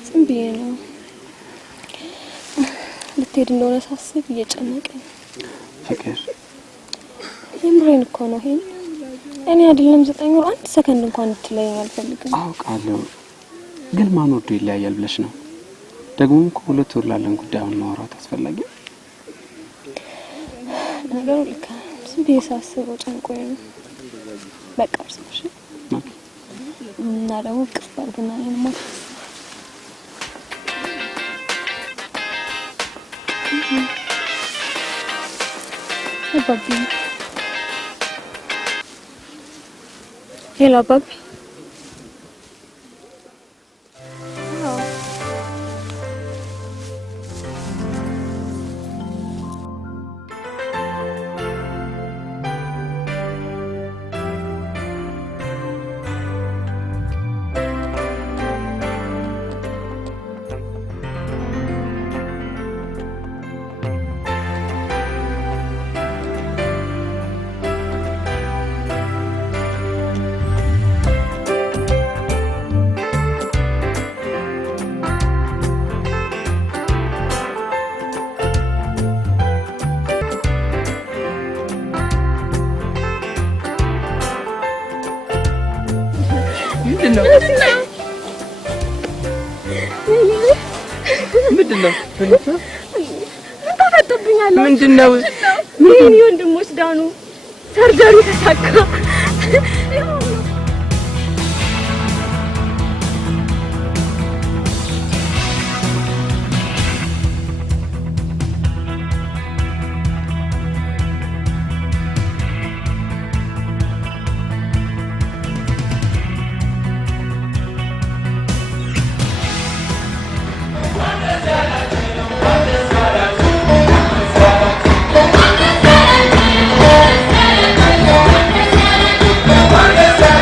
ዝም ብዬ ነው። ልትሄድ እንደሆነ ሳስብ እየጨነቀኝ። ፍቅር የምሬን እኮ ነው። ይሄን እኔ አይደለም 9 ወር 1 ሰከንድ እንኳን እንድትለኝ አልፈልግም። አውቃለሁ፣ ግን ማን ወዶ ይለያያል ብለሽ ነው? ደግሞ እኮ 2 ወር ላለን ጉዳይ አሁን ማውራት አስፈላጊ ነገሩ ልክ ዝም ብዬ ሳስበው ጨንቆኝ ነው። በቃ እርሳሽ እና ደግሞ ቅፍ አድርግና እኔንማ አባቢ ሄሎ አባቢ ምንድነው? የኔ ወንድሞች ዳኑ፣ ሰርጀሪ ተሳካ። What is that?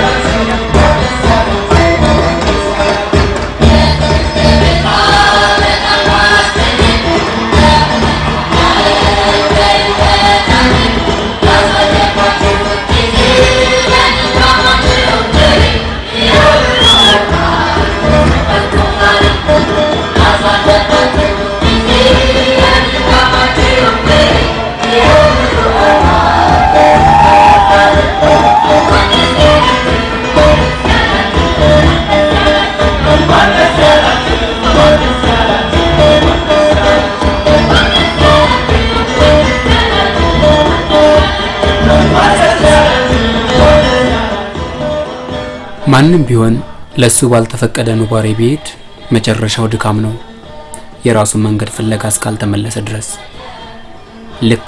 ማንም ቢሆን ለሱ ባልተፈቀደ ኑባሬ ቢሄድ መጨረሻው ድካም ነው፣ የራሱን መንገድ ፍለጋ እስካልተመለሰ ድረስ። ልክ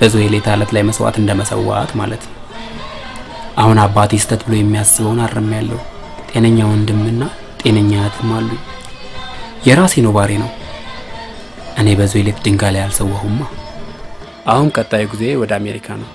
በዞሄሌታ አለት ላይ መስዋዕት እንደመሰዋት ማለት ነው። አሁን አባቴ ስተት ብሎ የሚያስበውን አርሜያለሁ። ጤነኛ ወንድምና ጤነኛ እህትም አሉ። የራሴ ኑባሬ ነው። እኔ በዞሄሌት ድንጋይ ላይ አልሰዋሁማ። አሁን ቀጣዩ ጊዜ ወደ አሜሪካ ነው።